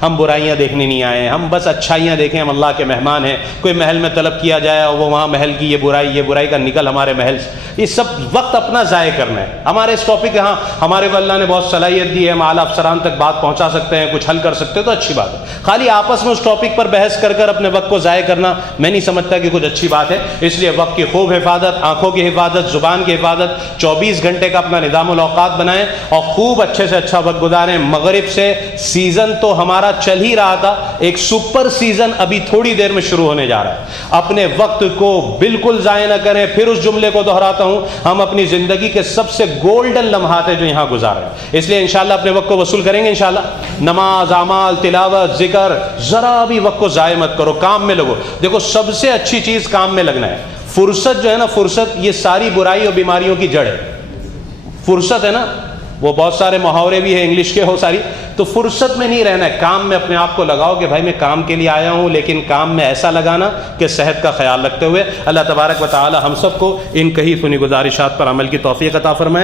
ہم برائیاں دیکھنے نہیں آئے ہیں، ہم بس اچھائیاں دیکھیں، ہم اللہ کے مہمان ہیں۔ کوئی محل میں طلب کیا جائے اور وہ وہاں محل کی یہ برائی کا نکل ہمارے محل سے، یہ سب وقت اپنا ضائع کرنا ہے۔ ہمارے اس ٹاپک ہاں ہمارے کو اللہ نے بہت صلاحیت دی ہے، ہم اعلیٰ افسران تک بات پہنچا سکتے ہیں، کچھ حل کر سکتے ہیں، تو اچھی بات ہے۔ خالی آپس میں اس ٹاپک پر بحث کر اپنے وقت کو ضائع کرنا میں نہیں سمجھتا کہ کچھ اچھی بات ہے۔ اس لیے وقت کی خوب حفاظت، آنکھوں کی حفاظت، زبان کی حفاظت، 24 گھنٹے کا اپنا نظام الاوقات بنائیں اور خوب اچھے سے اچھا وقت گزاریں۔ مغرب سے سیزن تو ہمارا چل ہی رہا تھا، ایک سپر سیزن ابھی تھوڑی دیر میں شروع ہونے جا رہا ہے۔ اپنے وقت کو بالکل ضائع نہ کریں۔ پھر اس جملے کو دہراتا ہوں، ہم اپنی زندگی کے سب سے گولڈن لمحات ہیں جو یہاں گزار رہے ہیں، اس لیے انشاءاللہ اپنے وقت کو وصول کریں گے انشاءاللہ۔ نماز، اعمال، تلاوت، ذکر، ذرا بھی وقت کو ضائع مت کرو، کام میں لگو۔ دیکھو سب سے اچھی چیز کام میں لگنا ہے۔ فرصت جو ہے نا، فرصت یہ ساری برائی اور بیماریوں کی جڑ ہے۔ فرصت ہے نا، وہ بہت سارے محاورے بھی ہیں انگلش کے، ہو ساری، تو فرصت میں نہیں رہنا ہے، کام میں اپنے آپ کو لگاؤ کہ بھائی میں کام کے لیے آیا ہوں، لیکن کام میں ایسا لگانا کہ صحت کا خیال رکھتے ہوئے۔ اللہ تبارک و تعالی ہم سب کو ان کہی سنی گزارشات پر عمل کی توفیق عطا فرمائے۔